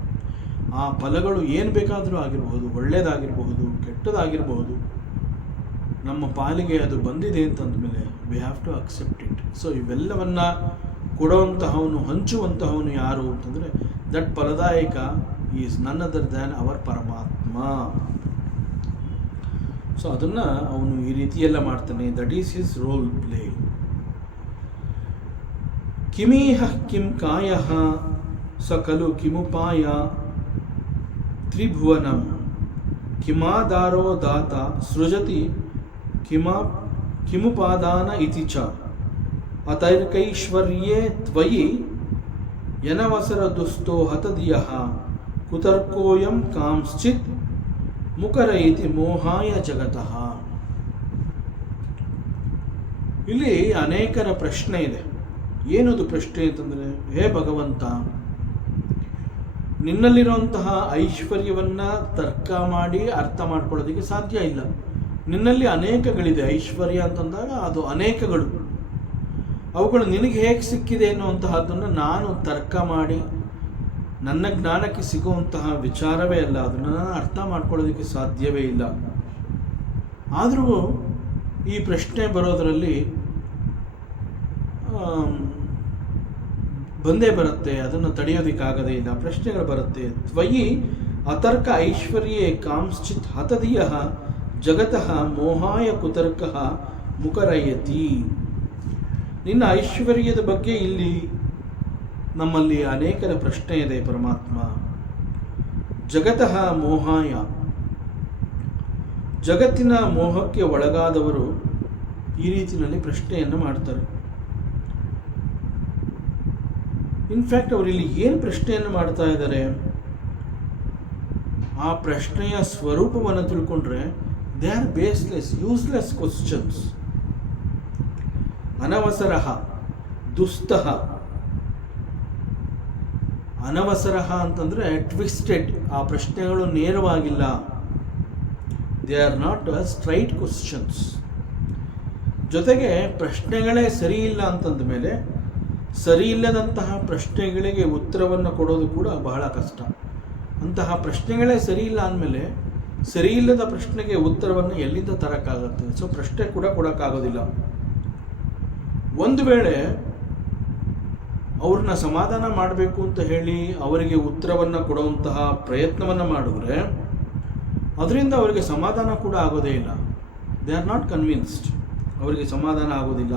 ಆ ಫಲಗಳು ಏನು ಬೇಕಾದರೂ ಆಗಿರಬಹುದು, ಒಳ್ಳೆಯದಾಗಿರಬಹುದು, ಕೆಟ್ಟದಾಗಿರಬಹುದು, ನಮ್ಮ ಪಾಲಿಗೆ ಅದು ಬಂದಿದೆ ಅಂತಂದಮೇಲೆ we have to accept it. So ಇವೆಲ್ಲವನ್ನು ಕೊಡುವಂತಹವನು, ಹಂಚುವಂತಹವನು ಯಾರು ಅಂತಂದರೆ that Phaladayaka is none other than our Paramatma. So ಅದನ್ನು ಅವನು ಈ ರೀತಿಯೆಲ್ಲ ಮಾಡ್ತಾನೆ. That is his role play. ಕಿಮೀಹ ಕಿಂ ಕಾಯ ಸ ಖಲು ಕಿಮುಪಾಯ ತ್ರಿಭುವನಂ ಕಿಮಾದಾರೋ ದಾತ ಸೃಜತಿ ಕಿಮುಪಾದಾನ ಇತಿ ಚ ಅತೈರ್ಕೈಶ್ವರ್ಯೇ ತ್ವಯಿ ಯನವಸರ ದುಸ್ತೋ ಹತದಿಯಃ ಕುತರ್ಕೋಯಂ ಕಾಂಶ್ಚಿತ್ ಮುಕರಯಿತಿ ಮೋಹಾಯ ಜಗತಃ. ಇಲ್ಲಿ ಅನೇಕರ ಪ್ರಶ್ನೆ ಇದೆ. ಏನದು ಪ್ರಶ್ನೆ ಅಂತಂದರೆ, ಹೇ ಭಗವಂತ, ನಿನ್ನಲ್ಲಿರುವಂತಹ ಐಶ್ವರ್ಯವನ್ನು ತರ್ಕ ಮಾಡಿ ಅರ್ಥ ಮಾಡ್ಕೊಳ್ಳೋದಕ್ಕೆ ಸಾಧ್ಯ ಇಲ್ಲ. ನಿನ್ನಲ್ಲಿ ಅನೇಕಗಳಿದೆ. ಐಶ್ವರ್ಯ ಅಂತಂದಾಗ ಅದು ಅನೇಕಗಳು. ಅವುಗಳು ನಿನಗೆ ಹೇಗೆ ಸಿಕ್ಕಿದೆ ಅನ್ನುವಂತಹದ್ದನ್ನು ನಾನು ತರ್ಕ ಮಾಡಿ ನನ್ನ ಜ್ಞಾನಕ್ಕೆ ಸಿಗುವಂತಹ ವಿಚಾರವೇ ಅಲ್ಲ. ಅದನ್ನು ನಾನು ಅರ್ಥ ಮಾಡ್ಕೊಳ್ಳೋದಕ್ಕೆ ಸಾಧ್ಯವೇ ಇಲ್ಲ. ಆದರೂ ಈ ಪ್ರಶ್ನೆ ಬರೋದರಲ್ಲಿ ಬಂದೇ ಬರುತ್ತೆ, ಅದನ್ನು ತಡೆಯೋದಕ್ಕಾಗದೇ ಇಲ್ಲ. ಪ್ರಶ್ನೆಗಳು ಬರುತ್ತೆ. ತ್ವಯಿ ಅತರ್ಕ ಐಶ್ವರ್ಯೇ ಕಾಂಶ್ಚಿತ್ ಹತದಿಯ ಜಗತಃ ಮೋಹಾಯ ಕುತರ್ಕ ಮುಕರಯತಿ. ನಿನ್ನ ಐಶ್ವರ್ಯದ ಬಗ್ಗೆ ಇಲ್ಲಿ ನಮ್ಮಲ್ಲಿ ಅನೇಕರ ಪ್ರಶ್ನೆ ಇದೆ ಪರಮಾತ್ಮ. ಜಗತಃ ಮೋಹಾಯ, ಜಗತ್ತಿನ ಮೋಹಕ್ಕೆ ಒಳಗಾದವರು ಈ ರೀತಿಯಲ್ಲಿ ಪ್ರಶ್ನೆಯನ್ನು ಮಾಡ್ತಾರೆ. ಇನ್ಫ್ಯಾಕ್ಟ್ ಅವರು ಇಲ್ಲಿ ಏನು ಪ್ರಶ್ನೆಯನ್ನು ಮಾಡ್ತಾ ಇದ್ದಾರೆ, ಆ ಪ್ರಶ್ನೆಯ ಸ್ವರೂಪವನ್ನು ತಿಳ್ಕೊಂಡ್ರೆ they are baseless, useless questions. ಅನವಸರಃ ದುಸ್ತಃ. ಅನವಸರಃ ಅಂತಂದರೆ ಟ್ವಿಸ್ಟೆಡ್. ಆ ಪ್ರಶ್ನೆಗಳು ನೇರವಾಗಿಲ್ಲ. They are not straight questions. ಜೊತೆಗೆ ಪ್ರಶ್ನೆಗಳೇ ಸರಿ ಇಲ್ಲ ಅಂತಂದ ಮೇಲೆ ಸರಿ ಇಲ್ಲದಂತಹ ಪ್ರಶ್ನೆಗಳಿಗೆ ಉತ್ತರವನ್ನು ಕೊಡೋದು ಕೂಡ ಬಹಳ ಕಷ್ಟ. ಅಂತಹ ಪ್ರಶ್ನೆಗಳೇ ಸರಿ ಇಲ್ಲ ಅಂದಮೇಲೆ ಸರಿ ಇಲ್ಲದ ಪ್ರಶ್ನೆಗೆ ಉತ್ತರವನ್ನು ಎಲ್ಲಿಂದ ತರೋಕ್ಕಾಗತ್ತೆ? ಸೊ ಪ್ರಶ್ನೆ ಕೂಡ ಕೊಡೋಕ್ಕಾಗೋದಿಲ್ಲ. ಒಂದು ವೇಳೆ ಅವ್ರನ್ನ ಸಮಾಧಾನ ಮಾಡಬೇಕು ಅಂತ ಹೇಳಿ ಅವರಿಗೆ ಉತ್ತರವನ್ನು ಕೊಡುವಂತಹ ಪ್ರಯತ್ನವನ್ನು ಮಾಡಿದ್ರೆ ಅದರಿಂದ ಅವರಿಗೆ ಸಮಾಧಾನ ಕೂಡ ಆಗೋದೇ ಇಲ್ಲ. They are not convinced. ಅವರಿಗೆ ಸಮಾಧಾನ ಆಗೋದಿಲ್ಲ.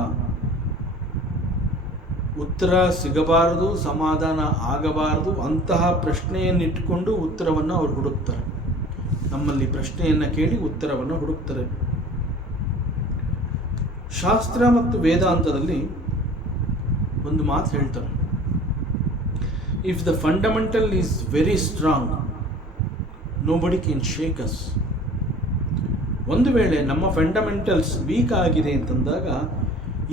ಉತ್ತರ ಸಿಗಬಾರದು, ಸಮಾಧಾನ ಆಗಬಾರದು, ಅಂತಹ ಪ್ರಶ್ನೆಯನ್ನಿಟ್ಟುಕೊಂಡು ಉತ್ತರವನ್ನು ಅವರು ಹುಡುಕ್ತಾರೆ. ನಮ್ಮಲ್ಲಿ ಪ್ರಶ್ನೆಯನ್ನು ಕೇಳಿ ಉತ್ತರವನ್ನು ಹುಡುಕ್ತಾರೆ. ಶಾಸ್ತ್ರ ಮತ್ತು ವೇದಾಂತದಲ್ಲಿ ಒಂದು ಮಾತು ಹೇಳ್ತಾರೆ, if the fundamental is very strong nobody can shake us. ಒಂದು ವೇಳೆ ನಮ್ಮ ಫಂಡಮೆಂಟಲ್ಸ್ ವೀಕ್ ಆಗಿದೆ ಅಂತಂದಾಗ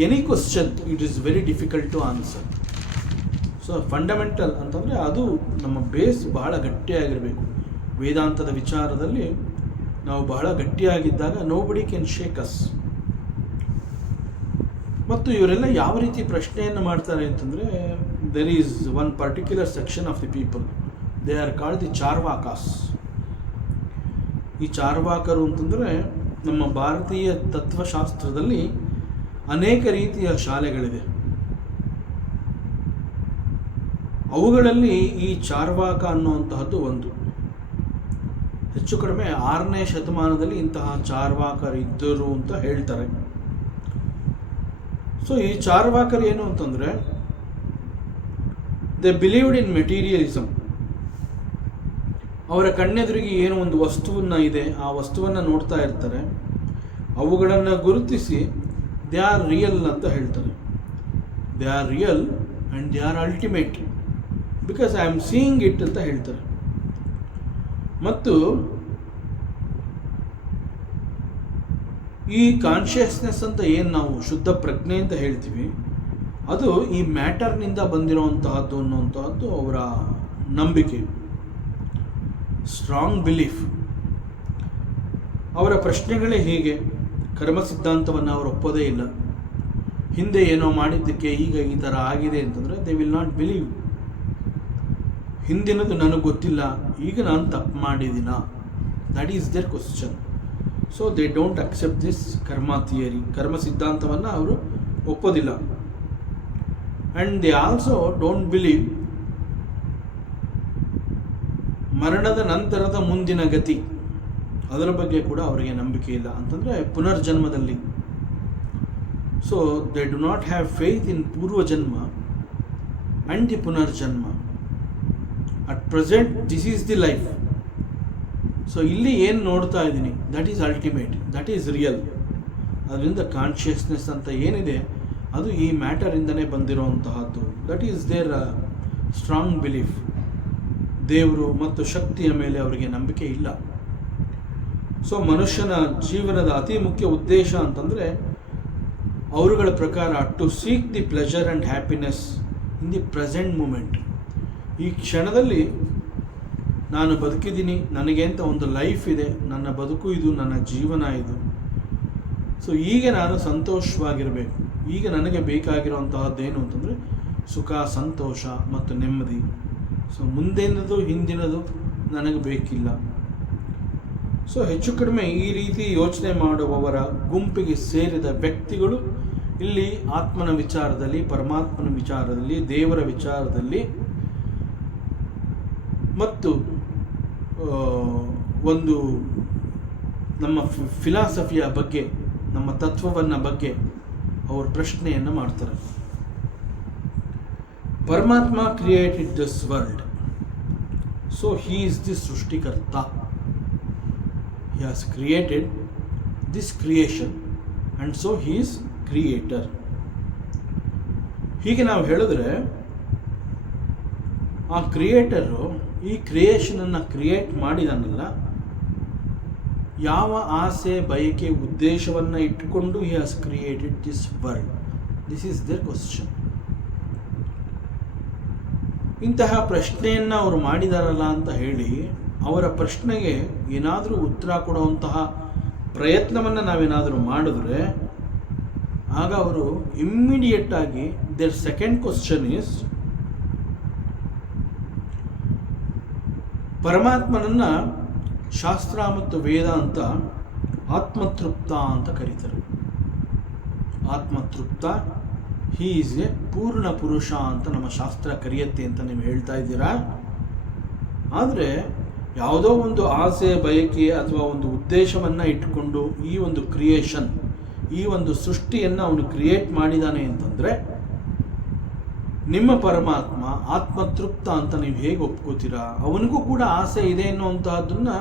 any question it is very difficult to answer. So fundamental ಅಂತಂದರೆ ಅದು ನಮ್ಮ ಬೇಸ್ ಬಹಳ ಗಟ್ಟಿಯಾಗಿರಬೇಕು. ವೇದಾಂತದ ವಿಚಾರದಲ್ಲಿ ನಾವು ಬಹಳ ಗಟ್ಟಿಯಾಗಿದ್ದಾಗ ನೋಬಡಿ ಕ್ಯಾನ್ ಶೇಕ್ ಅಸ್. ಮತ್ತು ಇವರೆಲ್ಲ ಯಾವ ರೀತಿ ಪ್ರಶ್ನೆಯನ್ನು ಮಾಡ್ತಾರೆ ಅಂತಂದರೆ, there is one particular section of the people, they are called the Charvakas. ಈ ಚಾರ್ವಾಕರು ಅಂತಂದರೆ ನಮ್ಮ ಭಾರತೀಯ ತತ್ವಶಾಸ್ತ್ರದಲ್ಲಿ ಅನೇಕ ರೀತಿಯ ಶಾಲೆಗಳಿದೆ. ಅವುಗಳಲ್ಲಿ ಈ ಚಾರ್ವಾಕ ಅನ್ನುವಂತಹದ್ದು ಒಂದು. ಹೆಚ್ಚು ಕಡಿಮೆ 6ನೇ ಶತಮಾನದಲ್ಲಿ ಇಂತಹ ಚಾರ್ವಾಕರು ಇದ್ದರು ಅಂತ ಹೇಳ್ತಾರೆ. ಸೊ ಈ ಚಾರ್ವಾಕರು ಏನು ಅಂತಂದರೆ, ದೇ ಬಿಲೀವ್ಡ್ ಇನ್ ಮೆಟೀರಿಯಲಿಸಮ್. ಅವರ ಕಣ್ಣೆದುರಿಗೆ ಏನೋ ಒಂದು ವಸ್ತುವನ್ನು ಇದೆ, ಆ ವಸ್ತುವನ್ನು ನೋಡ್ತಾ ಇರ್ತಾರೆ, ಅವುಗಳನ್ನು ಗುರುತಿಸಿ ದೇ ಆರ್ ರಿಯಲ್ ಅಂತ ಹೇಳ್ತಾರೆ. They are real and they are ultimate because I am seeing it ಅಂತ ಹೇಳ್ತಾರೆ. ಮತ್ತು ಈ ಕಾನ್ಷಿಯಸ್ನೆಸ್ ಅಂತ ಏನು ನಾವು ಶುದ್ಧ ಪ್ರಜ್ಞೆ ಅಂತ ಹೇಳ್ತೀವಿ, ಅದು ಈ ಮ್ಯಾಟರ್ನಿಂದ ಬಂದಿರುವಂತಹದ್ದು ಅನ್ನುವಂತಹದ್ದು ಅವರ ನಂಬಿಕೆ, ಸ್ಟ್ರಾಂಗ್ ಬಿಲೀಫ್. ಅವರ ಪ್ರಶ್ನೆಗಳೇ ಹೀಗೆ. ಕರ್ಮ ಸಿದ್ಧಾಂತವನ್ನು ಅವರು ಒಪ್ಪೋದೇ ಇಲ್ಲ. ಹಿಂದೆ ಏನೋ ಮಾಡಿದ್ದಕ್ಕೆ ಈಗ ಈ ಥರ ಆಗಿದೆ ಅಂತಂದರೆ ದೇ ವಿಲ್ ನಾಟ್ ಬಿಲೀವ್. ಹಿಂದಿನದು ನನಗೆ ಗೊತ್ತಿಲ್ಲ, ಈಗ ನಾನು ತಪ್ಪು ಮಾಡಿದ್ದೀನ, that is their question. So they don't accept this karma theory. ಕರ್ಮ ಸಿದ್ಧಾಂತವನ್ನು ಅವರು ಒಪ್ಪೋದಿಲ್ಲ. And they also don't believe ಮರಣದ ನಂತರದ ಮುಂದಿನ ಗತಿ, ಅದರ ಬಗ್ಗೆ ಕೂಡ ಅವರಿಗೆ ನಂಬಿಕೆ ಇಲ್ಲ. ಅಂತಂದರೆ ಪುನರ್ಜನ್ಮದಲ್ಲಿ. So they do not have faith in purvajanma and the punarjanma. At present this is the life. So ಇಲ್ಲಿ ಏನು ನೋಡ್ತಾ ಇದ್ದೀನಿ, that is ultimate, that is real. ಅದರಿಂದ ಕಾನ್ಷಿಯಸ್ನೆಸ್ ಅಂತ ಏನಿದೆ ಅದು ಈ ಮ್ಯಾಟರಿಂದನೇ ಬಂದಿರುವಂತಹದ್ದು. That is their strong belief. ದೇವರು ಮತ್ತು ಶಕ್ತಿಯ ಮೇಲೆ ಅವರಿಗೆ ನಂಬಿಕೆ ಇಲ್ಲ. ಸೊ ಮನುಷ್ಯನ ಜೀವನದ ಅತಿ ಮುಖ್ಯ ಉದ್ದೇಶ ಅಂತಂದರೆ ಅವರುಗಳ ಪ್ರಕಾರ to seek the pleasure and happiness in the present moment. ಈ ಕ್ಷಣದಲ್ಲಿ ನಾನು ಬದುಕಿದ್ದೀನಿ, ನನಗೆ ಅಂತ ಒಂದು ಲೈಫ್ ಇದೆ, ನನ್ನ ಬದುಕು ಇದು, ನನ್ನ ಜೀವನ ಇದು. ಸೊ ಈಗ ನಾನು ಸಂತೋಷವಾಗಿರಬೇಕು. ಈಗ ನನಗೆ ಬೇಕಾಗಿರುವಂತಹದ್ದೇನು ಅಂತಂದರೆ ಸುಖ, ಸಂತೋಷ ಮತ್ತು ನೆಮ್ಮದಿ. ಸೊ ಮುಂದಿನದು ಹಿಂದಿನದು ನನಗೆ ಬೇಕಿಲ್ಲ. ಸೊ ಹೆಚ್ಚು ಕಡಿಮೆ ಈ ರೀತಿ ಯೋಚನೆ ಮಾಡುವವರ ಗುಂಪಿಗೆ ಸೇರಿದ ವ್ಯಕ್ತಿಗಳು ಇಲ್ಲಿ ಆತ್ಮನ ವಿಚಾರದಲ್ಲಿ, ಪರಮಾತ್ಮನ ವಿಚಾರದಲ್ಲಿ, ದೇವರ ವಿಚಾರದಲ್ಲಿ ಮತ್ತು ಒಂದು ನಮ್ಮ ಫಿಲಾಸಫಿಯ ಬಗ್ಗೆ, ನಮ್ಮ ತತ್ವವನ್ನು ಬಗ್ಗೆ ಅವರು ಪ್ರಶ್ನೆಯನ್ನು ಮಾಡ್ತಾರೆ. ಪರಮಾತ್ಮ created this world, so he is the ಸೃಷ್ಟಿಕರ್ತ. He has created this creation and so he is creator. ಹೀಗೆ ನಾವು ಹೇಳಿದ್ರೆ ಆ ಕ್ರಿಯೇಟರು ಈ ಕ್ರಿಯೇಷನನ್ನು ಕ್ರಿಯೇಟ್ ಮಾಡಿದಾನಲ್ಲ, ಯಾವ ಆಸೆ, ಬಯಕೆ, ಉದ್ದೇಶವನ್ನು ಇಟ್ಟುಕೊಂಡು he has created this world. This is their question. ಇಂತಹ ಪ್ರಶ್ನೆಯನ್ನು ಅವರು ಮಾಡಿದಾರಲ್ಲ ಅಂತ ಹೇಳಿ ಅವರ ಪ್ರಶ್ನೆಗೆ ಏನಾದರೂ ಉತ್ತರ ಕೊಡುವಂತಹ ಪ್ರಯತ್ನವನ್ನು ನಾವೇನಾದರೂ ಮಾಡಿದ್ರೆ ಆಗ ಅವರು ಇಮ್ಮಿಡಿಯೇಟಾಗಿ ದೇರ್ ಸೆಕೆಂಡ್ ಕ್ವಶನ್ ಈಸ್, ಪರಮಾತ್ಮನನ್ನು ಶಾಸ್ತ್ರ ಮತ್ತು ವೇದ ಅಂತ ಆತ್ಮತೃಪ್ತ ಅಂತ ಕರೀತಾರೆ. ಆತ್ಮತೃಪ್ತ, ಹೀ ಈಸ್ ಎ ಪೂರ್ಣ ಪುರುಷ ಅಂತ ನಮ್ಮ ಶಾಸ್ತ್ರ ಕರೆಯುತ್ತೆ ಅಂತ ನೀವು ಹೇಳ್ತಾ ಇದ್ದೀರಾ. ಆದರೆ ಯಾವುದೋ ಒಂದು ಆಸೆ, ಬಯಕೆ ಅಥವಾ ಒಂದು ಉದ್ದೇಶವನ್ನು ಇಟ್ಟುಕೊಂಡು ಈ ಒಂದು ಕ್ರಿಯೇಷನ್, ಈ ಒಂದು ಸೃಷ್ಟಿಯನ್ನು ಅವನು ಕ್ರಿಯೇಟ್ ಮಾಡಿದ್ದಾನೆ ಅಂತಂದರೆ ನಿಮ್ಮ ಪರಮಾತ್ಮ ಆತ್ಮತೃಪ್ತ ಅಂತ ನೀವು ಹೇಗೆ ಒಪ್ಕೋತೀರಾ? ಅವನಿಗೂ ಕೂಡ ಆಸೆ ಇದೆ ಅನ್ನುವಂತಹದ್ದನ್ನು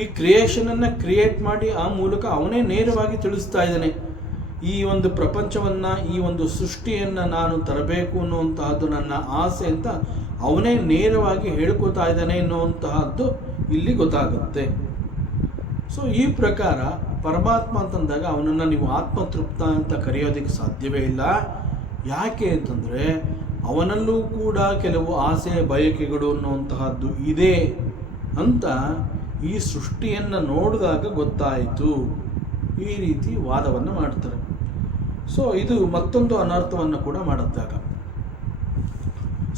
ಈ ಕ್ರಿಯೇಷನನ್ನು ಕ್ರಿಯೇಟ್ ಮಾಡಿ ಆ ಮೂಲಕ ಅವನೇ ನೇರವಾಗಿ ತಿಳಿಸ್ತಾ ಇದ್ದಾನೆ. ಈ ಒಂದು ಪ್ರಪಂಚವನ್ನು, ಈ ಒಂದು ಸೃಷ್ಟಿಯನ್ನು ನಾನು ತರಬೇಕು ಅನ್ನುವಂತಹದ್ದು ನನ್ನ ಆಸೆ ಅಂತ ಅವನೇ ನೇರವಾಗಿ ಹೇಳ್ಕೊತಾ ಇದ್ದಾನೆ ಎನ್ನುವಂತಹದ್ದು ಇಲ್ಲಿ ಗೊತ್ತಾಗುತ್ತೆ. ಸೊ ಈ ಪ್ರಕಾರ ಪರಮಾತ್ಮ ಅಂತಂದಾಗ ಅವನನ್ನು ನೀವು ಆತ್ಮತೃಪ್ತ ಅಂತ ಕರೆಯೋದಕ್ಕೆ ಸಾಧ್ಯವೇ ಇಲ್ಲ. ಯಾಕೆ ಅಂತಂದರೆ ಅವನಲ್ಲೂ ಕೂಡ ಕೆಲವು ಆಸೆ, ಬಯಕೆಗಳು ಅನ್ನುವಂತಹದ್ದು ಇದೆ ಅಂತ ಈ ಸೃಷ್ಟಿಯನ್ನು ನೋಡಿದಾಗ ಗೊತ್ತಾಯಿತು. ಈ ರೀತಿ ವಾದವನ್ನು ಮಾಡ್ತಾರೆ. ಸೊ ಇದು ಮತ್ತೊಂದು ಅನರ್ಥವನ್ನು ಕೂಡ ಮಾಡುತ್ತಾಗ.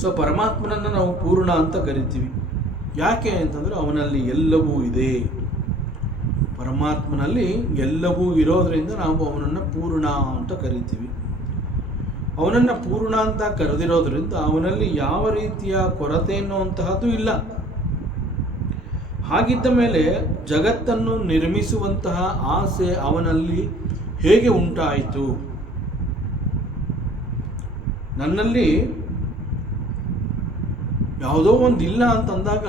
ಸೊ ಪರಮಾತ್ಮನನ್ನು ನಾವು ಪೂರ್ಣ ಅಂತ ಕರಿತೀವಿ. ಯಾಕೆ ಅಂತಂದರೆ ಅವನಲ್ಲಿ ಎಲ್ಲವೂ ಇದೆ. ಪರಮಾತ್ಮನಲ್ಲಿ ಎಲ್ಲವೂ ಇರೋದರಿಂದ ನಾವು ಅವನನ್ನು ಪೂರ್ಣ ಅಂತ ಕರಿತೀವಿ. ಅವನನ್ನು ಪೂರ್ಣ ಅಂತ ಕರೆದಿರೋದ್ರಿಂದ ಅವನಲ್ಲಿ ಯಾವ ರೀತಿಯ ಕೊರತೆ ಅನ್ನುವಂತಹದ್ದು ಇಲ್ಲ. ಹಾಗಿದ್ದ ಮೇಲೆ ಜಗತ್ತನ್ನು ನಿರ್ಮಿಸುವಂತಹ ಆಸೆ ಅವನಲ್ಲಿ ಹೇಗೆ ಉಂಟಾಯಿತು? ನನ್ನಲ್ಲಿ ಯಾವುದೋ ಒಂದು ಇಲ್ಲ ಅಂತಂದಾಗ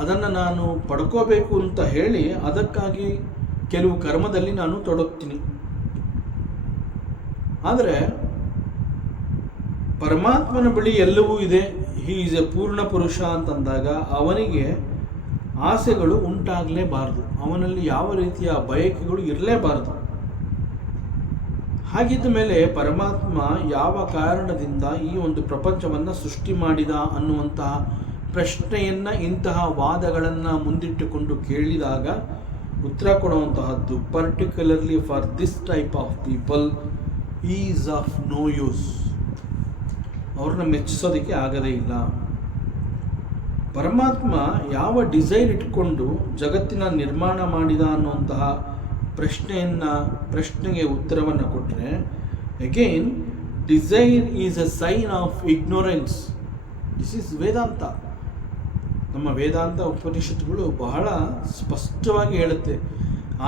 ಅದನ್ನು ನಾನು ಪಡ್ಕೋಬೇಕು ಅಂತ ಹೇಳಿ ಅದಕ್ಕಾಗಿ ಕೆಲವು ಕರ್ಮದಲ್ಲಿ ನಾನು ತೊಡಗ್ತೀನಿ. ಆದರೆ ಪರಮಾತ್ಮನ ಬಳಿ ಎಲ್ಲವೂ ಇದೆ, ಹಿ ಈಸ್ ಎ ಪೂರ್ಣ ಪುರುಷ ಅಂತಂದಾಗ ಅವನಿಗೆ ಆಸೆಗಳು ಉಂಟಾಗಲೇಬಾರದು, ಅವನಲ್ಲಿ ಯಾವ ರೀತಿಯ ಬಯಕೆಗಳು ಇರಲೇಬಾರದು. ಹಾಗಿದ್ದ ಮೇಲೆ ಪರಮಾತ್ಮ ಯಾವ ಕಾರಣದಿಂದ ಈ ಒಂದು ಪ್ರಪಂಚವನ್ನು ಸೃಷ್ಟಿ ಮಾಡಿದ ಅನ್ನುವಂತಹ ಪ್ರಶ್ನೆಯನ್ನು, ಇಂತಹ ವಾದಗಳನ್ನು ಮುಂದಿಟ್ಟುಕೊಂಡು ಕೇಳಿದಾಗ ಉತ್ತರ ಕೊಡುವಂತಹದ್ದು particularly for this type of people is of no use. ಅವ್ರನ್ನ ಮೆಚ್ಚಿಸೋದಕ್ಕೆ ಆಗದೇ ಇಲ್ಲ. ಪರಮಾತ್ಮ ಯಾವ ಡಿಸೈರ್ ಇಟ್ಕೊಂಡು ಜಗತ್ತಿನ ನಿರ್ಮಾಣ ಮಾಡಿದ ಅನ್ನುವಂತಹ ಪ್ರಶ್ನೆಗೆ ಉತ್ತರವನ್ನು ಕೊಟ್ಟರೆ, again desire is a sign of ignorance. This is Vedanta. ನಮ್ಮ ವೇದಾಂತ ಉಪನಿಷತ್ತುಗಳು ಬಹಳ ಸ್ಪಷ್ಟವಾಗಿ ಹೇಳುತ್ತೆ,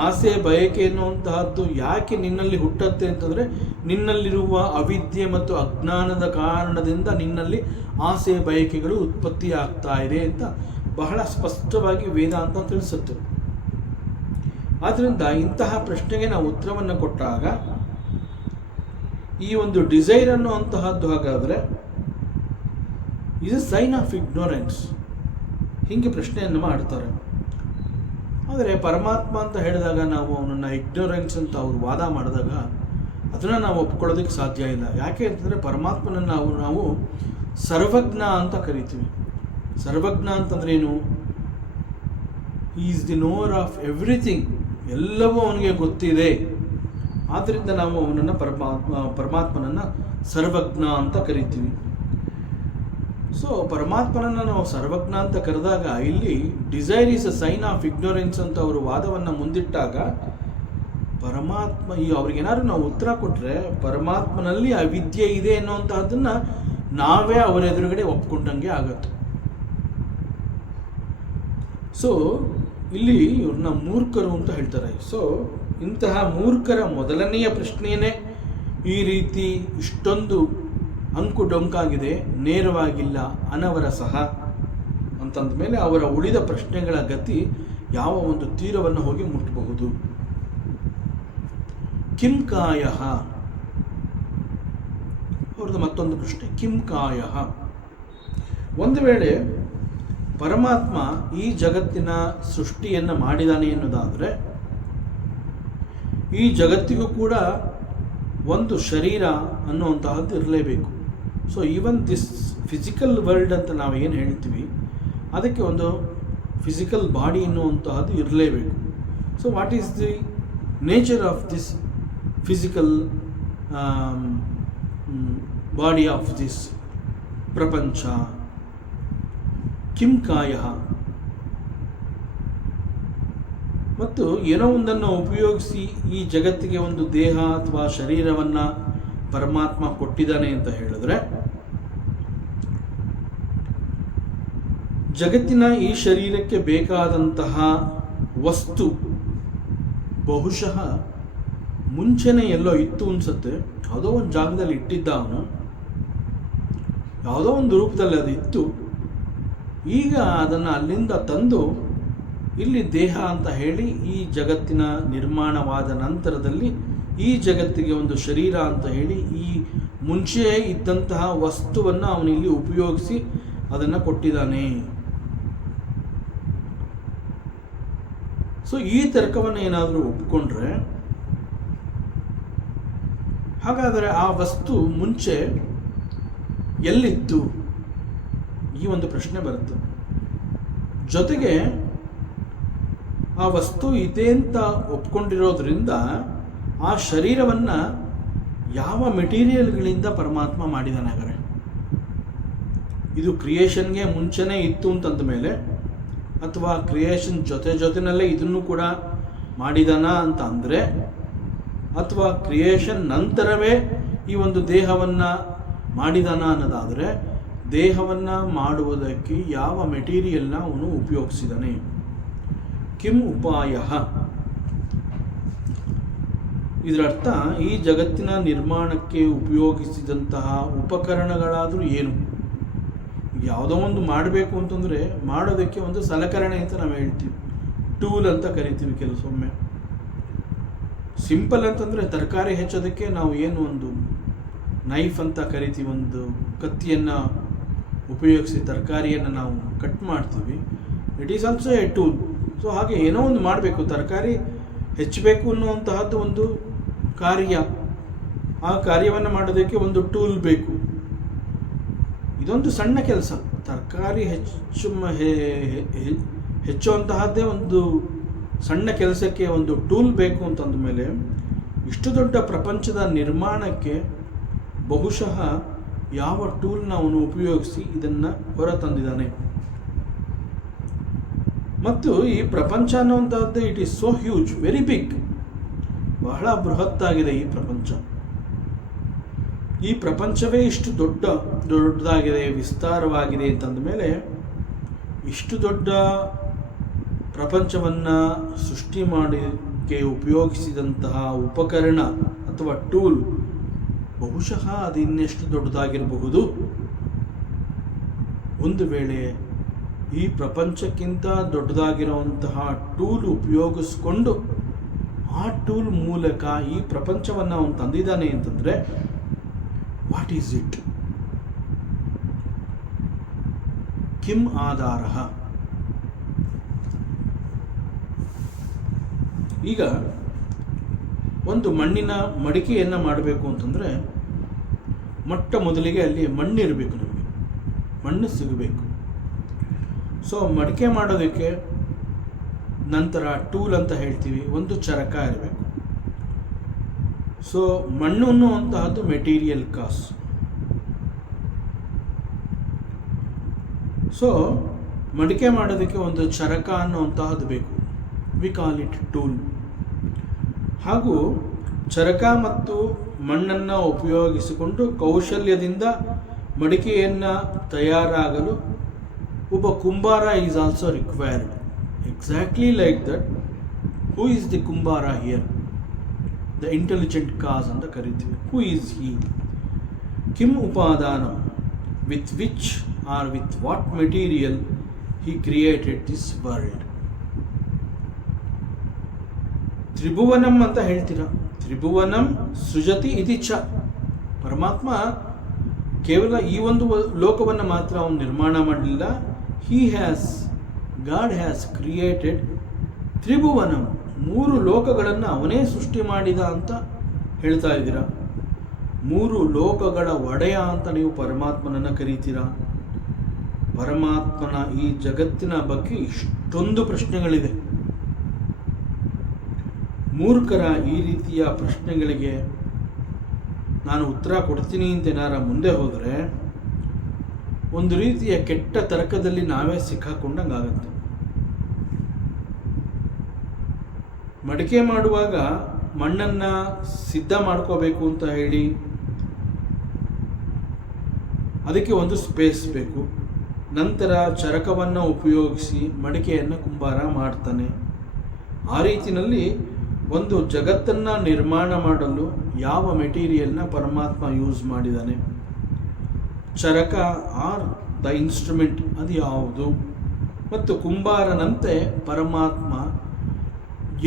ಆಸೆ ಬಯಕೆ ಎನ್ನುವಂತಹದ್ದು ಯಾಕೆ ನಿನ್ನಲ್ಲಿ ಹುಟ್ಟುತ್ತೆ ಅಂತಂದರೆ, ನಿನ್ನಲ್ಲಿರುವ ಅವಿದ್ಯೆ ಮತ್ತು ಅಜ್ಞಾನದ ಕಾರಣದಿಂದ ನಿನ್ನಲ್ಲಿ ಆಸೆ ಬಯಕೆಗಳು ಉತ್ಪತ್ತಿ ಆಗ್ತಾ ಇದೆ ಅಂತ ಬಹಳ ಸ್ಪಷ್ಟವಾಗಿ ವೇದಾಂತ ತಿಳಿಸುತ್ತೆ. ಆದ್ದರಿಂದ ಇಂತಹ ಪ್ರಶ್ನೆಗೆ ನಾವು ಉತ್ತರವನ್ನು ಕೊಟ್ಟಾಗ ಈ ಒಂದು ಡಿಸೈರ್ ಅನ್ನುವಂತಹದ್ದು ಹಾಗಾದರೆ is a sign of ignorance, ಹೀಗೆ ಪ್ರಶ್ನೆಯನ್ನು ಮಾಡ್ತಾರೆ. ಆದರೆ ಪರಮಾತ್ಮ ಅಂತ ಹೇಳಿದಾಗ ನಾವು ಅವನನ್ನು ಇಗ್ನೋರೆನ್ಸ್ ಅಂತ ಅವರು ವಾದ ಮಾಡಿದಾಗ ಅದನ್ನು ನಾವು ಒಪ್ಕೊಳ್ಳೋದಕ್ಕೆ ಸಾಧ್ಯ ಇಲ್ಲ. ಯಾಕೆ ಅಂತಂದರೆ ಪರಮಾತ್ಮನನ್ನು ನಾವು ಸರ್ವಜ್ಞ ಅಂತ ಕರಿತೀವಿ. ಸರ್ವಜ್ಞ ಅಂತಂದ್ರೆ ಏನು? ಈಸ್ ದಿ ನೋರ್ ಆಫ್ ಎವ್ರಿಥಿಂಗ್, ಎಲ್ಲವೂ ಅವನಿಗೆ ಗೊತ್ತಿದೆ. ಆದ್ದರಿಂದ ನಾವು ಅವನನ್ನು ಪರಮಾತ್ಮನನ್ನು ಸರ್ವಜ್ಞ ಅಂತ ಕರಿತೀವಿ. ಸೊ ಪರಮಾತ್ಮನನ್ನು ನಾವು ಸರ್ವಜ್ಞ ಅಂತ ಕರೆದಾಗ ಇಲ್ಲಿ desire is a sign of ignorance ಅಂತ ಅವರು ವಾದವನ್ನು ಮುಂದಿಟ್ಟಾಗ ಪರಮಾತ್ಮ ಅವ್ರಿಗೇನಾದ್ರು ನಾವು ಉತ್ತರ ಕೊಟ್ಟರೆ ಪರಮಾತ್ಮನಲ್ಲಿ ಅವಿದ್ಯೆ ಇದೆ ಅನ್ನುವಂತಹದ್ದನ್ನು ನಾವೇ ಅವರ ಎದುರುಗಡೆ ಒಪ್ಕೊಂಡಂಗೆ ಆಗತ್ತೆ. ಸೊ ಇಲ್ಲಿ ಇವ್ರನ್ನ ಮೂರ್ಖರು ಅಂತ ಹೇಳ್ತಾರೆ. ಸೊ ಇಂತಹ ಮೂರ್ಖರ ಮೊದಲನೆಯ ಪ್ರಶ್ನೆಯೇ ಈ ರೀತಿ ಇಷ್ಟೊಂದು ಅಂಕು ಡೊಂಕಾಗಿದೆ, ನೇರವಾಗಿಲ್ಲ, ಅನವರಸಃ ಅಂತಂದ ಮೇಲೆ ಅವರ ಉಳಿದ ಪ್ರಶ್ನೆಗಳ ಗತಿ ಯಾವ ಒಂದು ತೀರವನ್ನು ಹೋಗಿ ಮುಟ್ಟಬಹುದು. ಕಿಂ ಕಾಯಃ, ಅವ್ರದ್ದು ಮತ್ತೊಂದು ಪ್ರಶ್ನೆ, ಕಿಂ ಕಾಯಃ. ಒಂದು ವೇಳೆ ಪರಮಾತ್ಮ ಈ ಜಗತ್ತಿನ ಸೃಷ್ಟಿಯನ್ನು ಮಾಡಿದಾನೆ ಎನ್ನುವುದಾದರೆ ಈ ಜಗತ್ತಿಗೂ ಕೂಡ ಒಂದು ಶರೀರ ಅನ್ನುವಂತಹದ್ದು ಇರಲೇಬೇಕು. So even this physical world ಅಂತ ನಾವು ಏನು ಹೇಳ್ತೀವಿ ಅದಕ್ಕೆ ಒಂದು ಫಿಸಿಕಲ್ ಬಾಡಿ ಎನ್ನುವಂತಹದ್ದು ಇರಲೇಬೇಕು. So what is the nature of this physical body of this ಪ್ರಪಂಚ? ಕಿಂ ಕಾಯಃ. ಮತ್ತು ಏನೋ ಒಂದನ್ನು ಉಪಯೋಗಿಸಿ ಈ ಜಗತ್ತಿಗೆ ಒಂದು ದೇಹ ಅಥವಾ ಶರೀರವನ್ನು ಪರಮಾತ್ಮ ಕೊಟ್ಟಿದ್ದಾನೆ ಅಂತ ಹೇಳಿದ್ರೆ, ಜಗತ್ತಿನ ಈ ಶರೀರಕ್ಕೆ ಬೇಕಾದಂತಹ ವಸ್ತು ಬಹುಶಃ ಮುಂಚೆನೇ ಎಲ್ಲೋ ಇತ್ತು ಅನ್ಸುತ್ತೆ. ಯಾವುದೋ ಒಂದು ಜಾಗದಲ್ಲಿ ಇಟ್ಟಿದ್ದ ಅವನು, ಯಾವುದೋ ಒಂದು ರೂಪದಲ್ಲಿ ಅದು ಇತ್ತು. ಈಗ ಅದನ್ನು ಅಲ್ಲಿಂದ ತಂದು ಇಲ್ಲಿ ದೇಹ ಅಂತ ಹೇಳಿ ಈ ಜಗತ್ತಿನ ನಿರ್ಮಾಣವಾದ ನಂತರದಲ್ಲಿ ಈ ಜಗತ್ತಿಗೆ ಒಂದು ಶರೀರ ಅಂತ ಹೇಳಿ ಈ ಮುಂಚೆ ಇದ್ದಂತಹ ವಸ್ತುವನ್ನು ಅವನು ಇಲ್ಲಿ ಉಪಯೋಗಿಸಿ ಅದನ್ನು ಕೊಟ್ಟಿದ್ದಾನೆ. ಸೊ ಈ ತರ್ಕವನ್ನು ಏನಾದರೂ ಒಪ್ಪಿಕೊಂಡ್ರೆ ಹಾಗಾದರೆ ಆ ವಸ್ತು ಮುಂಚೆ ಎಲ್ಲಿತ್ತು? ಈ ಒಂದು ಪ್ರಶ್ನೆ ಬರುತ್ತೆ. ಜೊತೆಗೆ ಆ ವಸ್ತು ಇದೆ ಅಂತ ಒಪ್ಕೊಂಡಿರೋದ್ರಿಂದ ಆ ಶರೀರವನ್ನು ಯಾವ ಮೆಟೀರಿಯಲ್ಗಳಿಂದ ಪರಮಾತ್ಮ ಮಾಡಿದಾನೆ? ಹಾಗಾದರೆ ಇದು ಕ್ರಿಯೇಷನ್ಗೆ ಮುಂಚೆನೇ ಇತ್ತು ಅಂತಂದ ಮೇಲೆ, ಅಥವಾ ಕ್ರಿಯೇಷನ್ ಜೊತೆನಲ್ಲೇ ಇದನ್ನು ಕೂಡ ಮಾಡಿದಾನ ಅಂತ ಅಂದರೆ, ಅಥವಾ ಕ್ರಿಯೇಷನ್ ನಂತರವೇ ಈ ಒಂದು ದೇಹವನ್ನು ಮಾಡಿದಾನ ಅನ್ನೋದಾದರೆ, ದೇಹವನ್ನು ಮಾಡುವುದಕ್ಕೆ ಯಾವ ಮೆಟೀರಿಯಲ್ನ ಅವನು ಉಪಯೋಗಿಸಿದಾನೆ? ಕಿಂ ಉಪಾಯ, ಇದರರ್ಥ ಈ ಜಗತ್ತಿನ ನಿರ್ಮಾಣಕ್ಕೆ ಉಪಯೋಗಿಸಿದಂತಹ ಉಪಕರಣಗಳಾದರೂ ಏನು. ಯಾವುದೋ ಒಂದು ಮಾಡಬೇಕು ಅಂತಂದರೆ ಮಾಡೋದಕ್ಕೆ ಒಂದು ಸಲಕರಣೆ ಅಂತ ನಾವು ಹೇಳ್ತೀವಿ, ಟೂಲ್ ಅಂತ ಕರಿತೀವಿ ಕೆಲಸೊಮ್ಮೆ. ಸಿಂಪಲ್ ಅಂತಂದರೆ ತರಕಾರಿ ಹೆಚ್ಚೋದಕ್ಕೆ ನಾವು ಏನು ಒಂದು ನೈಫ್ ಅಂತ ಕರಿತೀವಿ, ಒಂದು ಕತ್ತಿಯನ್ನು ಉಪಯೋಗಿಸಿ ತರಕಾರಿಯನ್ನು ನಾವು ಕಟ್ ಮಾಡ್ತೀವಿ. It is also A tool. So ಹಾಗೆ ಏನೋ ಒಂದು ಮಾಡಬೇಕು, ತರಕಾರಿ ಹೆಚ್ಚಬೇಕು ಅನ್ನುವಂತಹದ್ದು ಒಂದು ಕಾರ್ಯ. ಆ ಕಾರ್ಯವನ್ನು ಮಾಡೋದಕ್ಕೆ ಒಂದು ಟೂಲ್ ಬೇಕು. ಇದೊಂದು ಸಣ್ಣ ಕೆಲಸ, ತರಕಾರಿ ಹೆಚ್ಚುವಂತಹದ್ದೇ ಒಂದು ಸಣ್ಣ ಕೆಲಸಕ್ಕೆ ಒಂದು ಟೂಲ್ ಬೇಕು ಅಂತಂದ ಮೇಲೆ ಇಷ್ಟು ದೊಡ್ಡ ಪ್ರಪಂಚದ ನಿರ್ಮಾಣಕ್ಕೆ ಬಹುಶಃ ಯಾವ ಟೂಲ್ನ ಅವನು ಉಪಯೋಗಿಸಿ ಇದನ್ನು ಹೊರತಂದಿದ್ದಾನೆ. ಮತ್ತು ಈ ಪ್ರಪಂಚ ಅನ್ನುವಂಥದ್ದು it is so huge, very big, ಬಹಳ ಬೃಹತ್ತಾಗಿದೆ ಈ ಪ್ರಪಂಚ. ಈ ಪ್ರಪಂಚವೇ ಇಷ್ಟು ದೊಡ್ಡದಾಗಿದೆ, ವಿಸ್ತಾರವಾಗಿದೆ ಅಂತಂದ ಮೇಲೆ ಇಷ್ಟು ದೊಡ್ಡ ಪ್ರಪಂಚವನ್ನು ಸೃಷ್ಟಿ ಮಾಡೋಕ್ಕೆ ಉಪಯೋಗಿಸಿದಂತಹ ಉಪಕರಣ ಅಥವಾ ಟೂಲ್ ಬಹುಶಃ ಅದು ಇನ್ನೆಷ್ಟು ದೊಡ್ಡದಾಗಿರಬಹುದು. ಒಂದು ವೇಳೆ ಈ ಪ್ರಪಂಚಕ್ಕಿಂತ ದೊಡ್ಡದಾಗಿರುವಂತಹ ಟೂಲ್ ಉಪಯೋಗಿಸ್ಕೊಂಡು ಆ ಟೂಲ್ ಮೂಲಕ ಈ ಪ್ರಪಂಚವನ್ನು ಅವನು ತಂದಿದ್ದಾನೆ ಅಂತಂದರೆ ವಾಟ್ ಈಸ್ ಇಟ್? ಕಿಂ ಆಧಾರ? ಈಗ ಒಂದು ಮಣ್ಣಿನ ಮಡಿಕೆಯನ್ನು ಮಾಡಬೇಕು ಅಂತಂದರೆ ಮೊಟ್ಟ ಮೊದಲಿಗೆ ಅಲ್ಲಿ ಮಣ್ಣಿರಬೇಕು, ನಮಗೆ ಮಣ್ಣು ಸಿಗಬೇಕು. ಸೊ ಮಡಿಕೆ ಮಾಡೋದಕ್ಕೆ ನಂತರ ಟೂಲ್ ಅಂತ ಹೇಳ್ತೀವಿ, ಒಂದು ಚರಕ ಇರಬೇಕು. ಸೊ ಮಣ್ಣು ಅನ್ನುವಂತಹದ್ದು ಮೆಟೀರಿಯಲ್ ಕಾಸ್. ಸೊ ಮಡಿಕೆ ಮಾಡೋದಕ್ಕೆ ಒಂದು ಚರಕ ಅನ್ನುವಂತಹದ್ದು ಬೇಕು, ವಿ ಕಾಲ್ ಇಟ್ ಟೂಲ್. ಹಾಗೂ ಚರಕ ಮತ್ತು ಮಣ್ಣನ್ನು ಉಪಯೋಗಿಸಿಕೊಂಡು ಕೌಶಲ್ಯದಿಂದ ಮಡಿಕೆಯನ್ನು ತಯಾರಾಗಲು ಒಬ್ಬ ಕುಂಬಾರ is also required. Exactly like that. Who is the kumbara here? The intelligent cause ಅಂತ ಕರಿತೀವಿ. Who is he? ಕಿಂ ಉಪಾದಾನ, with which or with what material he created this world. ತ್ರಿಭುವನಂ ಅಂತ ಹೇಳ್ತೀರಾ, ತ್ರಿಭುವನಂ ಸೃಜತಿ ಇತಿ ಚ. ಪರಮಾತ್ಮ ಕೇವಲ ಈ ಒಂದು ಲೋಕವನ್ನು ಮಾತ್ರ ಅವನು ನಿರ್ಮಾಣ ಮಾಡಲಿಲ್ಲ. ಗಾಡ್ ಹ್ಯಾಸ್ ಕ್ರಿಯೇಟೆಡ್ ತ್ರಿಭುವನಂ, 3 ಲೋಕಗಳನ್ನು ಅವನೇ ಸೃಷ್ಟಿ ಮಾಡಿದ ಅಂತ ಹೇಳ್ತಾ ಇದ್ದೀರಾ. 3 ಲೋಕಗಳ ಒಡೆಯ ಅಂತ ನೀವು ಪರಮಾತ್ಮನನ್ನು ಕರೀತೀರಾ. ಪರಮಾತ್ಮನ ಈ ಜಗತ್ತಿನ ಬಗ್ಗೆ ಇಷ್ಟೊಂದು ಪ್ರಶ್ನೆಗಳಿದೆ. ಮೂರ್ಖರ ಈ ರೀತಿಯ ಪ್ರಶ್ನೆಗಳಿಗೆ ನಾನು ಉತ್ತರ ಕೊಡ್ತೀನಿ ಅಂತ ಏನಾರ ಮುಂದೆ ಹೋದರೆ ಒಂದು ರೀತಿಯ ಕೆಟ್ಟ ತರ್ಕದಲ್ಲಿ ನಾವೇ ಸಿಕ್ಕಾಕೊಂಡಂಗಾಗತ್ತೆ. ಮಡಿಕೆ ಮಾಡುವಾಗ ಮಣ್ಣನ್ನು ಸಿದ್ಧ ಮಾಡ್ಕೋಬೇಕು ಅಂತ ಹೇಳಿ ಅದಕ್ಕೆ ಒಂದು ಸ್ಪೇಸ್ ಬೇಕು. ನಂತರ ಚರಕವನ್ನು ಉಪಯೋಗಿಸಿ ಮಡಿಕೆಯನ್ನು ಕುಂಬಾರ ಮಾಡ್ತಾನೆ. ಆ ರೀತಿಯಲ್ಲಿ ಒಂದು ಜಗತ್ತನ್ನು ನಿರ್ಮಾಣ ಮಾಡಲು ಯಾವ ಮೆಟೀರಿಯಲ್ನ ಪರಮಾತ್ಮ ಯೂಸ್ ಮಾಡಿದ್ದಾನೆ? ಚರಕ ಆರ್ ದ ಇನ್ಸ್ಟ್ರುಮೆಂಟ್, ಅದು ಯಾವುದು? ಮತ್ತು ಕುಂಬಾರನಂತೆ ಪರಮಾತ್ಮ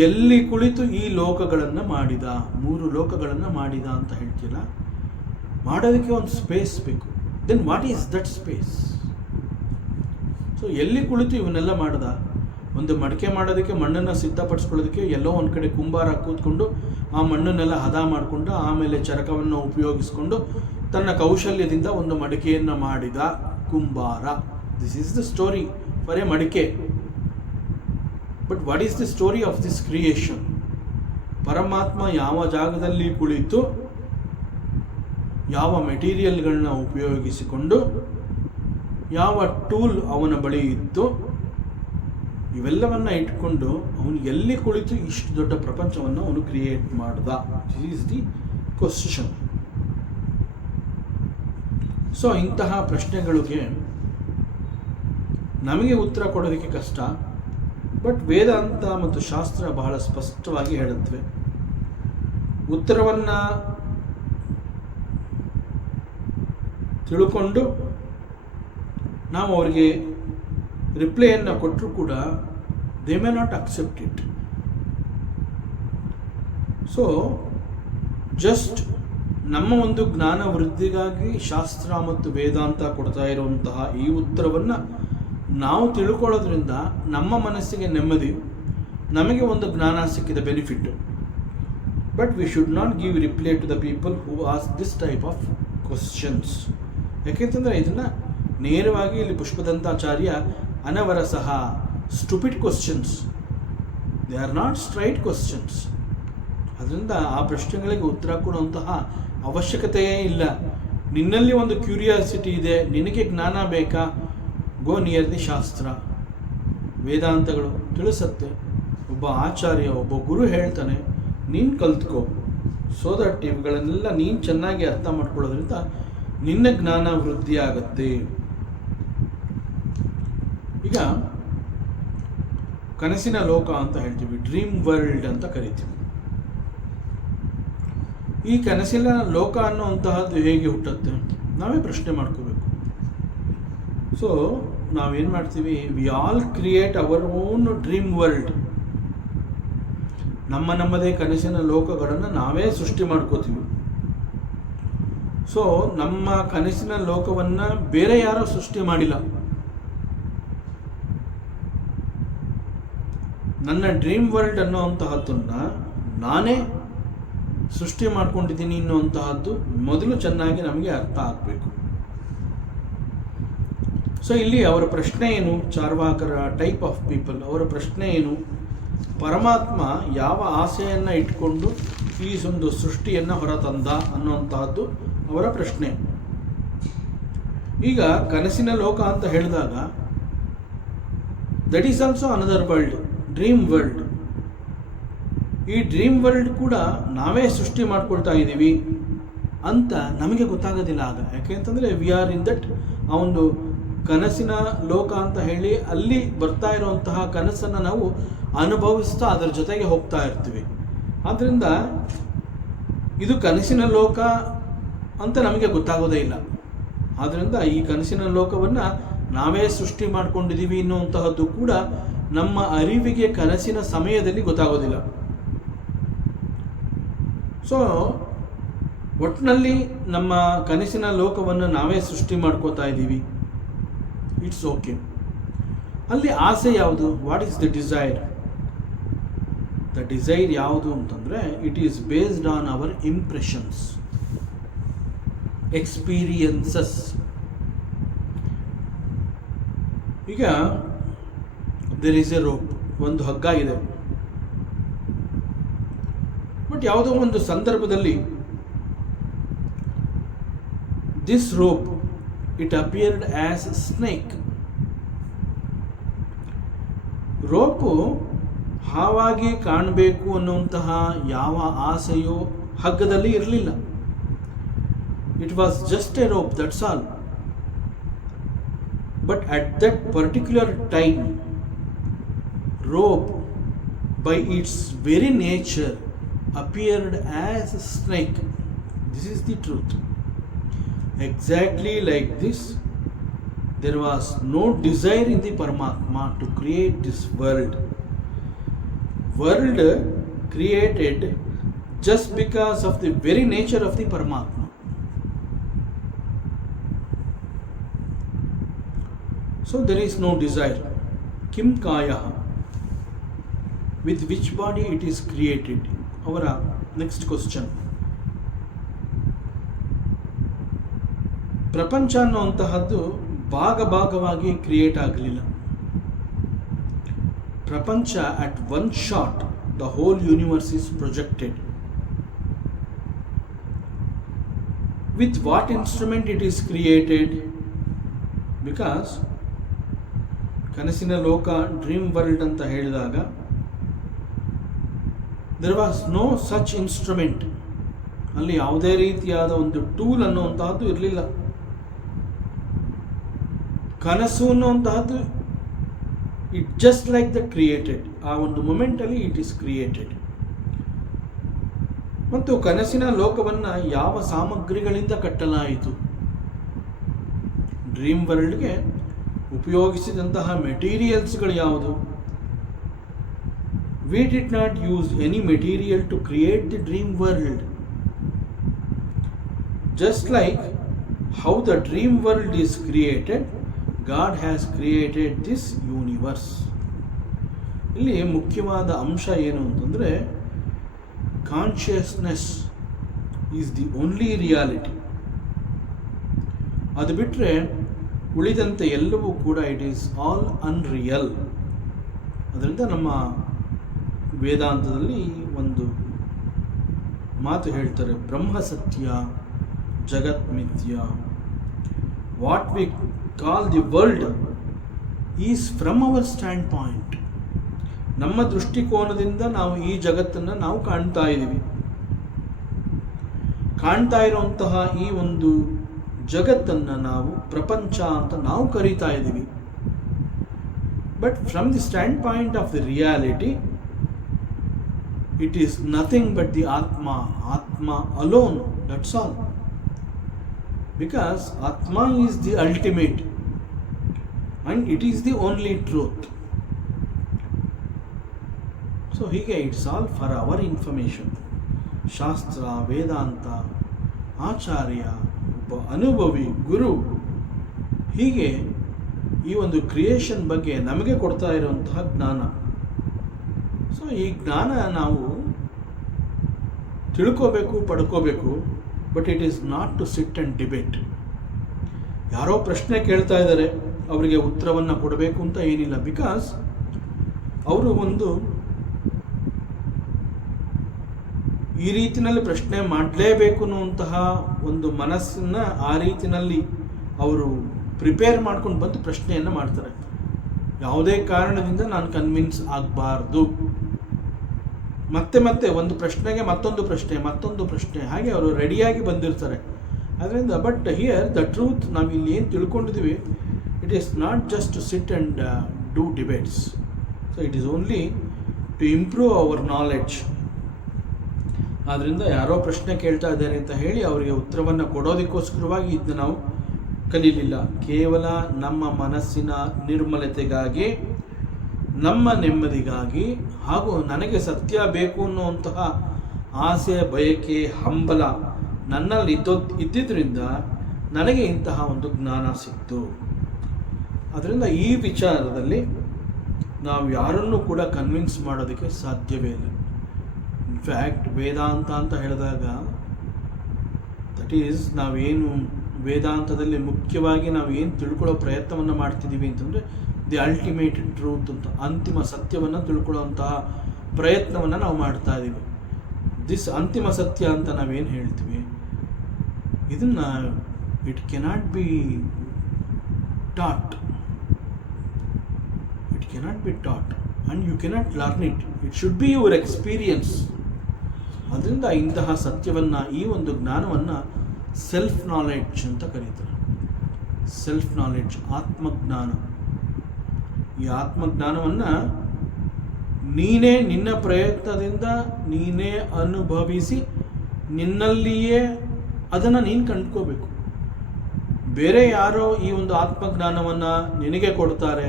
ಎಲ್ಲಿ ಕುಳಿತು ಈ ಲೋಕಗಳನ್ನು ಮಾಡಿದ, 3 ಲೋಕಗಳನ್ನು ಮಾಡಿದ ಅಂತ ಹೇಳ್ತೀರ. ಮಾಡೋದಕ್ಕೆ ಒಂದು ಸ್ಪೇಸ್ ಬೇಕು. Then what is that space? So ಎಲ್ಲಿ ಕುಳಿತು ಇವನ್ನೆಲ್ಲ ಮಾಡ್ದ? ಒಂದು ಮಡಿಕೆ ಮಾಡೋದಕ್ಕೆ ಮಣ್ಣನ್ನು ಸಿದ್ಧಪಡಿಸ್ಕೊಳ್ಳೋದಕ್ಕೆ ಎಲ್ಲೋ ಒಂದು ಕಡೆ ಕುಂಬಾರ ಕೂತ್ಕೊಂಡು ಆ ಮಣ್ಣನ್ನೆಲ್ಲ ಹದ ಮಾಡಿಕೊಂಡು ಆಮೇಲೆ ಚರಕವನ್ನು ಉಪಯೋಗಿಸ್ಕೊಂಡು ತನ್ನ ಕೌಶಲ್ಯದಿಂದ ಒಂದು ಮಡಿಕೆಯನ್ನು ಮಾಡಿದ ಕುಂಬಾರ. This is the story for a madike. But what is the story of this creation? ಪರಮಾತ್ಮ ಯಾವ ಜಾಗದಲ್ಲಿ ಕುಳಿತು ಯಾವ ಮೆಟೀರಿಯಲ್ಗಳನ್ನ ಉಪಯೋಗಿಸಿಕೊಂಡು ಯಾವ ಟೂಲ್ ಅವನ ಬಳಿ ಇತ್ತು ಇವೆಲ್ಲವನ್ನ ಇಟ್ಕೊಂಡು ಅವನು ಎಲ್ಲಿ ಕುಳಿತು ಇಷ್ಟು ದೊಡ್ಡ ಪ್ರಪಂಚವನ್ನು ಅವನು ಕ್ರಿಯೇಟ್ ಮಾಡ್ದ? This is the question. So ಇಂತಹ ಪ್ರಶ್ನೆಗಳಿಗೆ ನಮಗೆ ಉತ್ತರ ಕೊಡೋದಕ್ಕೆ ಕಷ್ಟ. ಬಟ್ ವೇದಾಂತ ಮತ್ತು ಶಾಸ್ತ್ರ ಬಹಳ ಸ್ಪಷ್ಟವಾಗಿ ಹೇಳುತ್ತವೆ. ಉತ್ತರವನ್ನು ತಿಳ್ಕೊಂಡು ನಾವು ಅವರಿಗೆ ರಿಪ್ಲೈಯನ್ನು ಕೊಟ್ಟರೂ ಕೂಡ they may not accept it. So just ನಮ್ಮ ಒಂದು ಜ್ಞಾನ ವೃದ್ಧಿಗಾಗಿ ಶಾಸ್ತ್ರ ಮತ್ತು ವೇದಾಂತ ಕೊಡ್ತಾ ಇರುವಂತಹ ಈ ಉತ್ತರವನ್ನು ನಾವು ತಿಳ್ಕೊಳ್ಳೋದ್ರಿಂದ ನಮ್ಮ ಮನಸ್ಸಿಗೆ ನೆಮ್ಮದಿ, ನಮಗೆ ಒಂದು ಜ್ಞಾನ ಸಿಕ್ಕಿದ benefit. But we should not give reply to the people who as this type of questions. ಯಾಕೆಂತಂದರೆ ಇದನ್ನು ನೇರವಾಗಿ ಇಲ್ಲಿ ಪುಷ್ಪದಂತಾಚಾರ್ಯ ಅನವರಸಹ stupid questions, they are not straight questions. ಅದರಿಂದ ಆ ಪ್ರಶ್ನೆಗಳಿಗೆ ಉತ್ತರ ಕೊಡುವಂತಹ ಅವಶ್ಯಕತೆಯೇ ಇಲ್ಲ. ನಿನ್ನಲ್ಲಿ ಒಂದು ಕ್ಯೂರಿಯಾಸಿಟಿ ಇದೆ, ನಿನಗೆ ಜ್ಞಾನ ಬೇಕಾ, ಗೋ ನಿಯರ್ ದಿ ಶಾಸ್ತ್ರ. ವೇದಾಂತಗಳು ತಿಳಿಸುತ್ತೆ, ಒಬ್ಬ ಆಚಾರ್ಯ ಒಬ್ಬ ಗುರು ಹೇಳ್ತಾನೆ, ನೀನು ಕಲ್ತ್ಕೋ. ಸೊ ದಟ್ ಇವುಗಳನ್ನೆಲ್ಲ ನೀನು ಚೆನ್ನಾಗಿ ಅರ್ಥ ಮಾಡ್ಕೊಳ್ಳೋದ್ರಿಂದ ನಿನ್ನ ಜ್ಞಾನ ವೃದ್ಧಿ ಆಗುತ್ತೆ. ಈಗ ಕನಸಿನ ಲೋಕ ಅಂತ ಹೇಳ್ತೀವಿ, ಡ್ರೀಮ್ ವರ್ಲ್ಡ್ ಅಂತ ಕರಿತೀವಿ. ಈ ಕನಸಿನ ಲೋಕ ಅನ್ನುವಂತಹದ್ದು ಹೇಗೆ ಹುಟ್ಟುತ್ತೆ, ನಾವೇ ಪ್ರಶ್ನೆ ಮಾಡ್ಕೋಬೇಕು. ಸೊ ನಾವೇನು ಮಾಡ್ತೀವಿ, we all create our own dream world. ನಮ್ಮದೇ ಕನಸಿನ ಲೋಕಗಳನ್ನು ನಾವೇ ಸೃಷ್ಟಿ ಮಾಡ್ಕೋತೀವಿ. ಸೊ ನಮ್ಮ ಕನಸಿನ ಲೋಕವನ್ನು ಬೇರೆ ಯಾರೂ ಸೃಷ್ಟಿ ಮಾಡಿಲ್ಲ. ನನ್ನ ಡ್ರೀಮ್ ವರ್ಲ್ಡ್ ಅನ್ನುವಂತಹದ್ದನ್ನು ನಾನೇ ಸೃಷ್ಟಿ ಮಾಡ್ಕೊಂಡಿದ್ದೀನಿ ಅನ್ನುವಂತಹದ್ದು ಮೊದಲು ಚೆನ್ನಾಗಿ ನಮಗೆ ಅರ್ಥ ಆಗಬೇಕು. ಸೊ ಇಲ್ಲಿ ಅವರ ಪ್ರಶ್ನೆ ಏನು, ಚಾರ್ವಾಕರ ಟೈಪ್ ಆಫ್ ಪೀಪಲ್, ಅವರ ಪ್ರಶ್ನೆ ಏನು, ಪರಮಾತ್ಮ ಯಾವ ಆಸೆಯನ್ನು ಇಟ್ಕೊಂಡು ಈ ಒಂದು ಸೃಷ್ಟಿಯನ್ನು ಹೊರತಂದ ಅನ್ನುವಂತಹದ್ದು ಅವರ ಪ್ರಶ್ನೆ. ಈಗ ಕನಸಿನ ಲೋಕ ಅಂತ ಹೇಳಿದಾಗ that is also another world, dream world. ಈ ಡ್ರೀಮ್ ವರ್ಲ್ಡ್ ಕೂಡ ನಾವೇ ಸೃಷ್ಟಿ ಮಾಡ್ಕೊಳ್ತಾ ಇದ್ದೀವಿ ಅಂತ ನಮಗೆ ಗೊತ್ತಾಗೋದಿಲ್ಲ ಆಗ. ಯಾಕೆಂತಂದರೆ ವಿ ಆರ್ ಇನ್ ದಟ್, ಆ ಒಂದು ಕನಸಿನ ಲೋಕ ಅಂತ ಹೇಳಿ ಅಲ್ಲಿ ಬರ್ತಾ ಇರುವಂತಹ ಕನಸನ್ನು ನಾವು ಅನುಭವಿಸ್ತಾ ಅದರ ಜೊತೆಗೆ ಹೋಗ್ತಾ ಇರ್ತೀವಿ. ಆದ್ದರಿಂದ ಇದು ಕನಸಿನ ಲೋಕ ಅಂತ ನಮಗೆ ಗೊತ್ತಾಗೋದೇ ಇಲ್ಲ. ಆದ್ದರಿಂದ ಈ ಕನಸಿನ ಲೋಕವನ್ನು ನಾವೇ ಸೃಷ್ಟಿ ಮಾಡ್ಕೊಂಡಿದ್ದೀವಿ ಅನ್ನುವಂತಹದ್ದು ಕೂಡ ನಮ್ಮ ಅರಿವಿಗೆ ಕನಸಿನ ಸಮಯದಲ್ಲಿ ಗೊತ್ತಾಗೋದಿಲ್ಲ. ಸೊ ಒಟ್ಟಿನಲ್ಲಿ ನಮ್ಮ ಕನಸಿನ ಲೋಕವನ್ನು ನಾವೇ ಸೃಷ್ಟಿ ಮಾಡ್ಕೋತಾ ಇದ್ದೀವಿ, ಇಟ್ಸ್ ಓಕೆ. ಅಲ್ಲಿ ಆಸೆ ಯಾವುದು, what is the desire? The desire ಯಾವುದು ಅಂತಂದರೆ it is based on our impressions, experiences. ಈಗ ದೇರ್ ಈಸ್ ಎ ರೋಪ್, ಒಂದು ಹಗ್ಗ ಇದೆ. ಬಟ್ ಯಾವುದೋ ಒಂದು ಸಂದರ್ಭದಲ್ಲಿ this rope it appeared as snake. Rope ಹಾವಾಗಿ ಕಾಣಬೇಕು ಅನ್ನುವಂತಹ ಯಾವ ಆಸೆಯೋ ಹಗ್ಗದಲ್ಲಿ ಇರಲಿಲ್ಲ. It was just a rope, that's all. But at that particular time rope by its very nature appeared as a snake. This is the truth. Exactly like this, there was no desire in the Paramatma to create this world. World created just because of the very nature of the Paramatma. So there is no desire. Kim Kaya, with which body it is created? Our next question. ಪ್ರಪಂಚ ಅನ್ನುವಂತಹದ್ದು ಭಾಗವಾಗಿ create ಆಗಲಿಲ್ಲ. ಪ್ರಪಂಚ at one shot the whole universe is projected. With what instrument it is created? Because ಕನಸಿನ ಲೋಕ dream world ಅಂತ ಹೇಳಿದಾಗ there was no such instrument. ಅಲ್ಲಿ ಯಾವುದೇ ರೀತಿಯಾದ ಒಂದು ಟೂಲ್ ಅನ್ನುವಂತಹದ್ದು ಇರಲಿಲ್ಲ. ಕನಸು ಅನ್ನುವಂತಹದ್ದು it just like the created, ಆ ಒಂದು ಮೊಮೆಂಟಲ್ಲಿ ಇಟ್ ಈಸ್ ಕ್ರಿಯೇಟೆಡ್. ಮತ್ತು ಕನಸಿನ ಲೋಕವನ್ನು ಯಾವ ಸಾಮಗ್ರಿಗಳಿಂದ ಕಟ್ಟಲಾಯಿತು? ಡ್ರೀಮ್ ವರ್ಲ್ಡ್ಗೆ ಉಪಯೋಗಿಸಿದಂತಹ ಮೆಟೀರಿಯಲ್ಸ್ಗಳು ಯಾವುದು? We did not use any material to create the dream world. Just like how the dream world is created, God has created this universe. ಇಲ್ಲಿ ಮುಖ್ಯವಾದ ಅಂಶ ಏನು ಅಂತಂದರೆ, consciousness is the only reality. ಅದು ಬಿಟ್ಟರೆ ಉಳಿದಂತೆ ಎಲ್ಲವೂ ಕೂಡ ಇಟ್ ಈಸ್ ಆಲ್ ಅನ್ರಿಯಲ್. ಅದರಿಂದ ನಮ್ಮ ವೇದಾಂತದಲ್ಲಿ ಒಂದು ಮಾತು ಹೇಳ್ತಾರೆ, ಬ್ರಹ್ಮ ಸತ್ಯ ಜಗತ್ ಮಿಥ್ಯ. What we call the world is from our stand point. ನಮ್ಮ ದೃಷ್ಟಿಕೋನದಿಂದ ನಾವು ಈ ಜಗತ್ತನ್ನು ನಾವು ಕಾಣ್ತಾ ಇದ್ದೀವಿ. ಕಾಣ್ತಾ ಇರುವಂತಹ ಈ ಒಂದು ಜಗತ್ತನ್ನು ನಾವು ಪ್ರಪಂಚ ಅಂತ ನಾವು ಕರೀತಾ ಇದ್ದೀವಿ. But from the stand point of the reality, it is nothing but the atma. Atma alone, that's all. Because atma is the ultimate and it is the only truth. So ಹೀಗೆ it's all for our information. ಶಾಸ್ತ್ರ, ವೇದಾಂತ, ಆಚಾರ್ಯ, ಒಬ್ಬ ಅನುಭವಿ ಗುರು, ಹೀಗೆ ಈ ಒಂದು creation ಬಗ್ಗೆ ನಮಗೆ ಕೊಡ್ತಾ ಇರುವಂತಹ ಜ್ಞಾನ. ಸೊ ಈ ಜ್ಞಾನ ನಾವು ತಿಳ್ಕೋಬೇಕು, ಪಡ್ಕೋಬೇಕು. But it is not to sit and debate. ಯಾರೋ ಪ್ರಶ್ನೆ ಕೇಳ್ತಾ ಇದ್ದಾರೆ, ಅವರಿಗೆ ಉತ್ತರವನ್ನು ಕೊಡಬೇಕು ಅಂತ ಏನಿಲ್ಲ. ಬಿಕಾಸ್ ಅವರು ಒಂದು ಈ ರೀತಿಯಲ್ಲಿ ಪ್ರಶ್ನೆ ಮಾಡಲೇಬೇಕು ಅನ್ನುವಂತಹ ಒಂದು ಮನಸ್ಸನ್ನು ಆ ರೀತಿಯಲ್ಲಿ ಅವರು ಪ್ರಿಪೇರ್ ಮಾಡ್ಕೊಂಡು ಬಂದು ಪ್ರಶ್ನೆಯನ್ನು ಮಾಡ್ತಾರೆ. ಯಾವುದೇ ಕಾರಣದಿಂದ ನಾನು ಕನ್ವಿನ್ಸ್ ಆಗಬಾರ್ದು. ಮತ್ತೆ ಮತ್ತೆ ಒಂದು ಪ್ರಶ್ನೆಗೆ ಮತ್ತೊಂದು ಪ್ರಶ್ನೆ ಹಾಗೆ ಅವರು ರೆಡಿಯಾಗಿ ಬಂದಿರ್ತಾರೆ. ಅದರಿಂದ ಬಟ್ ಹಿಯರ್ ದ ಟ್ರೂತ್, ನಾವು ಇಲ್ಲಿ ಏನು ತಿಳ್ಕೊಂಡಿದ್ದೀವಿ, it is not just to sit and do debates. So it is only to improve our knowledge. ಆದ್ದರಿಂದ ಯಾರೋ ಪ್ರಶ್ನೆ ಕೇಳ್ತಾ ಇದ್ದಾರೆ ಅಂತ ಹೇಳಿ ಅವರಿಗೆ ಉತ್ತರವನ್ನು ಕೊಡೋದಕ್ಕೋಸ್ಕರವಾಗಿ ಇದನ್ನು ನಾವು ಕಲೀಲಿಲ್ಲ. ಕೇವಲ ನಮ್ಮ ಮನಸ್ಸಿನ ನಿರ್ಮಲತೆಗಾಗಿ, ನಮ್ಮ ನೆಮ್ಮದಿಗಾಗಿ, ಹಾಗೂ ನನಗೆ ಸತ್ಯ ಬೇಕು ಅನ್ನುವಂತಹ ಆಸೆ, ಬಯಕೆ, ಹಂಬಲ ನನ್ನಲ್ಲಿ ಇದ್ದಿದ್ದರಿಂದ ನನಗೆ ಇಂತಹ ಒಂದು ಜ್ಞಾನ ಸಿಕ್ತು. ಅದರಿಂದ ಈ ವಿಚಾರದಲ್ಲಿ ನಾವು ಯಾರನ್ನೂ ಕೂಡ ಕನ್ವಿನ್ಸ್ ಮಾಡೋದಕ್ಕೆ ಸಾಧ್ಯವೇ ಇಲ್ಲ. ಇನ್ಫ್ಯಾಕ್ಟ್ ವೇದಾಂತ ಅಂತ ಹೇಳಿದಾಗ, ದಟ್ ಈಸ್ ನಾವೇನು ವೇದಾಂತದಲ್ಲಿ ಮುಖ್ಯವಾಗಿ ನಾವು ಏನು ತಿಳ್ಕೊಳ್ಳೋ ಪ್ರಯತ್ನವನ್ನು ಮಾಡ್ತಿದ್ದೀವಿ ಅಂತಂದರೆ ದಿ ಅಲ್ಟಿಮೇಟ್ ಟ್ರೂತ್ ಅಂತ, ಅಂತಿಮ ಸತ್ಯವನ್ನು ತಿಳ್ಕೊಳ್ಳೋಂತಹ ಪ್ರಯತ್ನವನ್ನು ನಾವು ಮಾಡ್ತಾ ಇದ್ದೀವಿ. ದಿಸ್ ಅಂತಿಮ ಸತ್ಯ ಅಂತ ನಾವೇನು ಹೇಳ್ತೀವಿ, ಇದನ್ನು it cannot be taught. It cannot be taught and you cannot learn it. It should be your experience. ಅದರಿಂದ ಇಂತಹ ಸತ್ಯವನ್ನು, ಈ ಒಂದು ಜ್ಞಾನವನ್ನು ಸೆಲ್ಫ್ ನಾಲೆಡ್ಜ್ ಅಂತ ಕರೀತಾರೆ. ಸೆಲ್ಫ್ ನಾಲೆಡ್ಜ್, ಆತ್ಮಜ್ಞಾನ. ಈ ಆತ್ಮಜ್ಞಾನವನ್ನು ನೀನೇ ನಿನ್ನ ಪ್ರಯತ್ನದಿಂದ ನೀನೇ ಅನುಭವಿಸಿ ನಿನ್ನಲ್ಲಿಯೇ ಅದನ್ನು ನೀನು ಕಂಡ್ಕೋಬೇಕು. ಬೇರೆ ಯಾರೋ ಈ ಒಂದು ಆತ್ಮಜ್ಞಾನವನ್ನು ನಿನಗೆ ಕೊಡ್ತಾರೆ,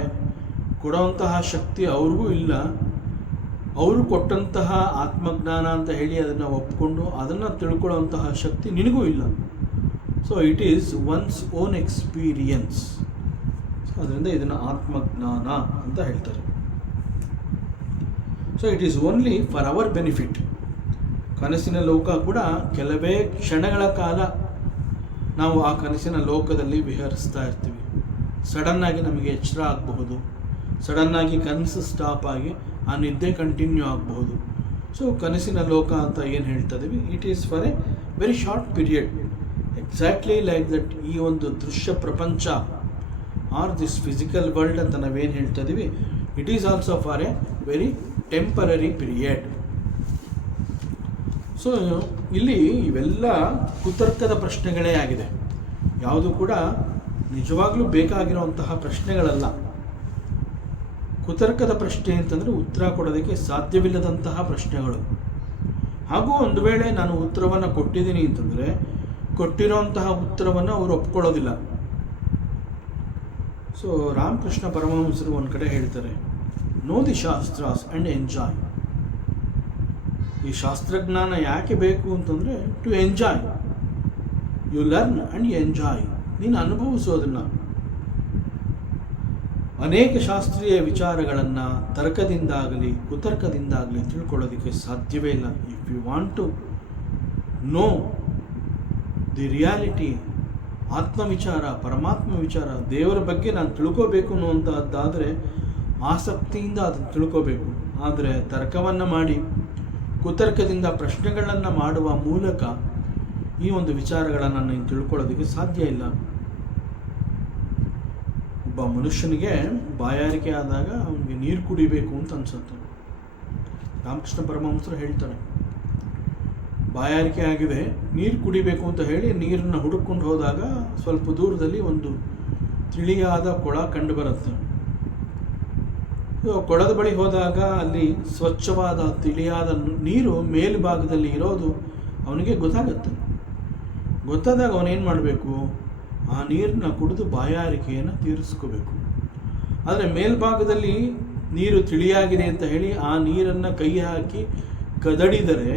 ಕೊಡುವಂತಹ ಶಕ್ತಿ ಅವ್ರಿಗೂ ಇಲ್ಲ. ಅವರು ಕೊಟ್ಟಂತಹ ಆತ್ಮಜ್ಞಾನ ಅಂತ ಹೇಳಿ ಅದನ್ನು ಒಪ್ಪಿಕೊಂಡು ಅದನ್ನು ತಿಳ್ಕೊಳ್ಳುವಂತಹ ಶಕ್ತಿ ನಿನಗೂ ಇಲ್ಲ. So it is one's own experience. ಅದರಿಂದ ಇದನ್ನು ಆತ್ಮಜ್ಞಾನ ಅಂತ ಹೇಳ್ತಾರೆ. So it is only for our benefit. ಕನಸಿನ ಲೋಕ ಕೂಡ ಕೆಲವೇ ಕ್ಷಣಗಳ ಕಾಲ ನಾವು ಆ ಕನಸಿನ ಲೋಕದಲ್ಲಿ ವಿಹರಿಸ್ತಾ ಇರ್ತೀವಿ. ಸಡನ್ನಾಗಿ ನಮಗೆ ಎಚ್ಚರ ಆಗಬಹುದು, ಸಡನ್ನಾಗಿ ಕನಸು ಸ್ಟಾಪ್ ಆಗಿ ಆ ನಿದ್ದೆ ಕಂಟಿನ್ಯೂ ಆಗಬಹುದು. ಸೊ ಕನಸಿನ ಲೋಕ ಅಂತ ಏನು ಹೇಳ್ತಾ ಇದ್ದೀವಿ, it is for A very short period. Exactly like that ಈ ಒಂದು ದೃಶ್ಯ ಪ್ರಪಂಚ ಆರ್ ದಿಸ್ ಫಿಸಿಕಲ್ ವರ್ಲ್ಡ್ ಅಂತ ನಾವೇನು ಹೇಳ್ತಾ ಇದ್ದೀವಿ, it is also for A very temporary period. So ಇಲ್ಲಿ ಇವೆಲ್ಲ ಕುತರ್ಕದ ಪ್ರಶ್ನೆಗಳೇ ಆಗಿದೆ. ಯಾವುದು ಕೂಡ ನಿಜವಾಗ್ಲೂ ಬೇಕಾಗಿರುವಂತಹ ಪ್ರಶ್ನೆಗಳಲ್ಲ. ಕುತರ್ಕದ ಪ್ರಶ್ನೆ ಅಂತಂದರೆ ಉತ್ತರ ಕೊಡೋದಕ್ಕೆ ಸಾಧ್ಯವಿಲ್ಲದಂತಹ ಪ್ರಶ್ನೆಗಳು. ಹಾಗೂ ಒಂದು ವೇಳೆ ನಾನು ಉತ್ತರವನ್ನು ಕೊಟ್ಟಿದ್ದೀನಿ ಅಂತಂದರೆ ಕೊಟ್ಟಿರೋಂತಹ ಉತ್ತರವನ್ನು ಅವರು ಒಪ್ಕೊಳ್ಳೋದಿಲ್ಲ. ಸೊ ರಾಮಕೃಷ್ಣ ಪರಮಹಂಸರು ಒಂದು ಕಡೆ ಹೇಳ್ತಾರೆ, know the shastras and enjoy. ಈ ಶಾಸ್ತ್ರಜ್ಞಾನ ಯಾಕೆ ಬೇಕು ಅಂತಂದರೆ to enjoy. You learn and you enjoy. ನೀನು ಅನುಭವಿಸೋದನ್ನು. ಅನೇಕ ಶಾಸ್ತ್ರೀಯ ವಿಚಾರಗಳನ್ನು ತರ್ಕದಿಂದಾಗಲಿ ಕುತರ್ಕದಿಂದಾಗಲಿ ತಿಳ್ಕೊಳ್ಳೋದಕ್ಕೆ ಸಾಧ್ಯವೇ ಇಲ್ಲ. If you want to know the reality, ಆತ್ಮವಿಚಾರ, ಪರಮಾತ್ಮ ವಿಚಾರ, ದೇವರ ಬಗ್ಗೆ ನಾನು ತಿಳ್ಕೋಬೇಕು ಅನ್ನುವಂಥದ್ದಾದರೆ ಆಸಕ್ತಿಯಿಂದ ಅದನ್ನು ತಿಳ್ಕೋಬೇಕು. ಆದರೆ ತರ್ಕವನ್ನು ಮಾಡಿ ಕುತರ್ಕದಿಂದ ಪ್ರಶ್ನೆಗಳನ್ನು ಮಾಡುವ ಮೂಲಕ ಈ ಒಂದು ವಿಚಾರಗಳನ್ನು ನಾನು ತಿಳ್ಕೊಳ್ಳೋದಕ್ಕೆ ಸಾಧ್ಯ ಇಲ್ಲ. ಒಬ್ಬ ಮನುಷ್ಯನಿಗೆ ಬಾಯಾರಿಕೆ ಆದಾಗ ಅವನಿಗೆ ನೀರು ಕುಡಿಬೇಕು ಅಂತ ಅನಿಸುತ್ತೆ. ರಾಮಕೃಷ್ಣ ಪರಮಹಂಸರು ಹೇಳ್ತಾರೆ, ಬಾಯಾರಿಕೆ ಆಗಿದೆ, ನೀರು ಕುಡಿಬೇಕು ಅಂತ ಹೇಳಿ ನೀರನ್ನು ಹುಡುಕೊಂಡು ಹೋದಾಗ ಸ್ವಲ್ಪ ದೂರದಲ್ಲಿ ಒಂದು ತಿಳಿಯಾದ ಕೊಳ ಕಂಡು ಬರುತ್ತೆ. ಕೊಳದ ಬಳಿ ಹೋದಾಗ ಅಲ್ಲಿ ಸ್ವಚ್ಛವಾದ ತಿಳಿಯಾದ ನೀರು ಮೇಲ್ಭಾಗದಲ್ಲಿ ಇರೋದು ಅವನಿಗೆ ಗೊತ್ತಾಗುತ್ತೆ. ಗೊತ್ತಾದಾಗ ಅವನೇನು ಮಾಡಬೇಕು, ಆ ನೀರನ್ನ ಕುಡಿದು ಬಾಯಾರಿಕೆಯನ್ನು ತೀರಿಸ್ಕೋಬೇಕು. ಆದರೆ ಮೇಲ್ಭಾಗದಲ್ಲಿ ನೀರು ತಿಳಿಯಾಗಿದೆ ಅಂತ ಹೇಳಿ ಆ ನೀರನ್ನು ಕೈ ಹಾಕಿ ಕದಡಿದರೆ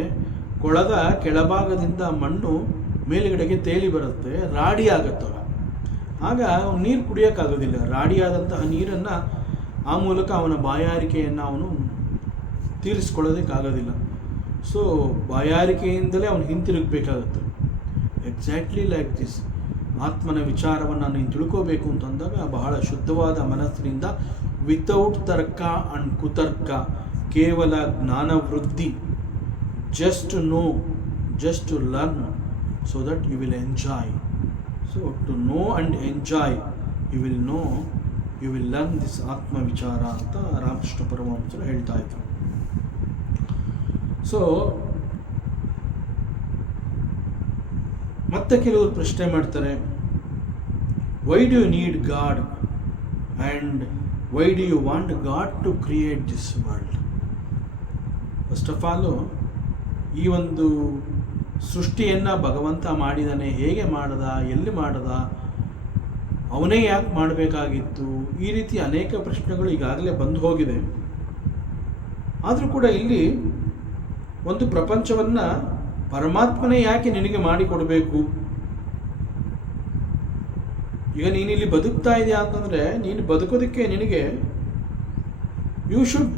ಕೊಳದ ಕೆಳಭಾಗದಿಂದ ಮಣ್ಣು ಮೇಲುಗಡೆಗೆ ತೇಲಿ ಬರುತ್ತೆ, ರಾಡಿ ಆಗುತ್ತವ. ಆಗ ನೀರು ಕುಡಿಯೋಕ್ಕಾಗೋದಿಲ್ಲ. ರಾಡಿಯಾದಂತಹ ನೀರನ್ನು ಆ ಮೂಲಕ ಅವನ ಬಾಯಾರಿಕೆಯನ್ನು ಅವನು ತೀರಿಸ್ಕೊಳ್ಳೋದಕ್ಕಾಗೋದಿಲ್ಲ. ಸೊ ಬಾಯಾರಿಕೆಯಿಂದಲೇ ಅವನು ಹಿಂತಿರುಗಬೇಕಾಗುತ್ತೆ. Exactly like this. ಆತ್ಮನ ವಿಚಾರವನ್ನು ನೀನು ತಿಳ್ಕೋಬೇಕು ಅಂತಂದಾಗ ಬಹಳ ಶುದ್ಧವಾದ ಮನಸ್ಸಿನಿಂದ, ವಿತೌಟ್ ತರ್ಕ ಆ್ಯಂಡ್ ಕುತರ್ಕ, ಕೇವಲ ಜ್ಞಾನವೃದ್ಧಿ, just to know, just to learn, so that you will enjoy. So to know and enjoy, you will know, you will learn this Atma Vichara ಅಂತ ರಾಮಕೃಷ್ಣ ಪರಮಹಂಸರು ಹೇಳ್ತಾ ಇದ್ರು. ಸೊ ಮತ್ತೆ ಕೆಲವರು ಪ್ರಶ್ನೆ ಮಾಡ್ತಾರೆ, why do you need God and why do you want God to create this world? First of all ಈ ಒಂದು ಸೃಷ್ಟಿಯನ್ನು ಭಗವಂತ ಮಾಡಿದಾನೆ, ಹೇಗೆ ಮಾಡ್ದ, ಎಲ್ಲಿ ಮಾಡ್ದ, ಅವನೇ ಯಾಕೆ ಮಾಡಬೇಕಾಗಿತ್ತು, ಈ ರೀತಿ ಅನೇಕ ಪ್ರಶ್ನೆಗಳು ಈಗಾಗಲೇ ಬಂದು ಹೋಗಿದೆ. ಆದರೂ ಕೂಡ ಇಲ್ಲಿ ಒಂದು ಪ್ರಪಂಚವನ್ನು ಪರಮಾತ್ಮನೇ ಯಾಕೆ ನಿನಗೆ ಮಾಡಿಕೊಡಬೇಕು? ಈಗ ನೀನಿಲ್ಲಿ ಬದುಕ್ತಾ ಇದೆಯಾ ಅಂತಂದರೆ ನೀನು ಬದುಕೋದಕ್ಕೆ ನಿನಗೆ you should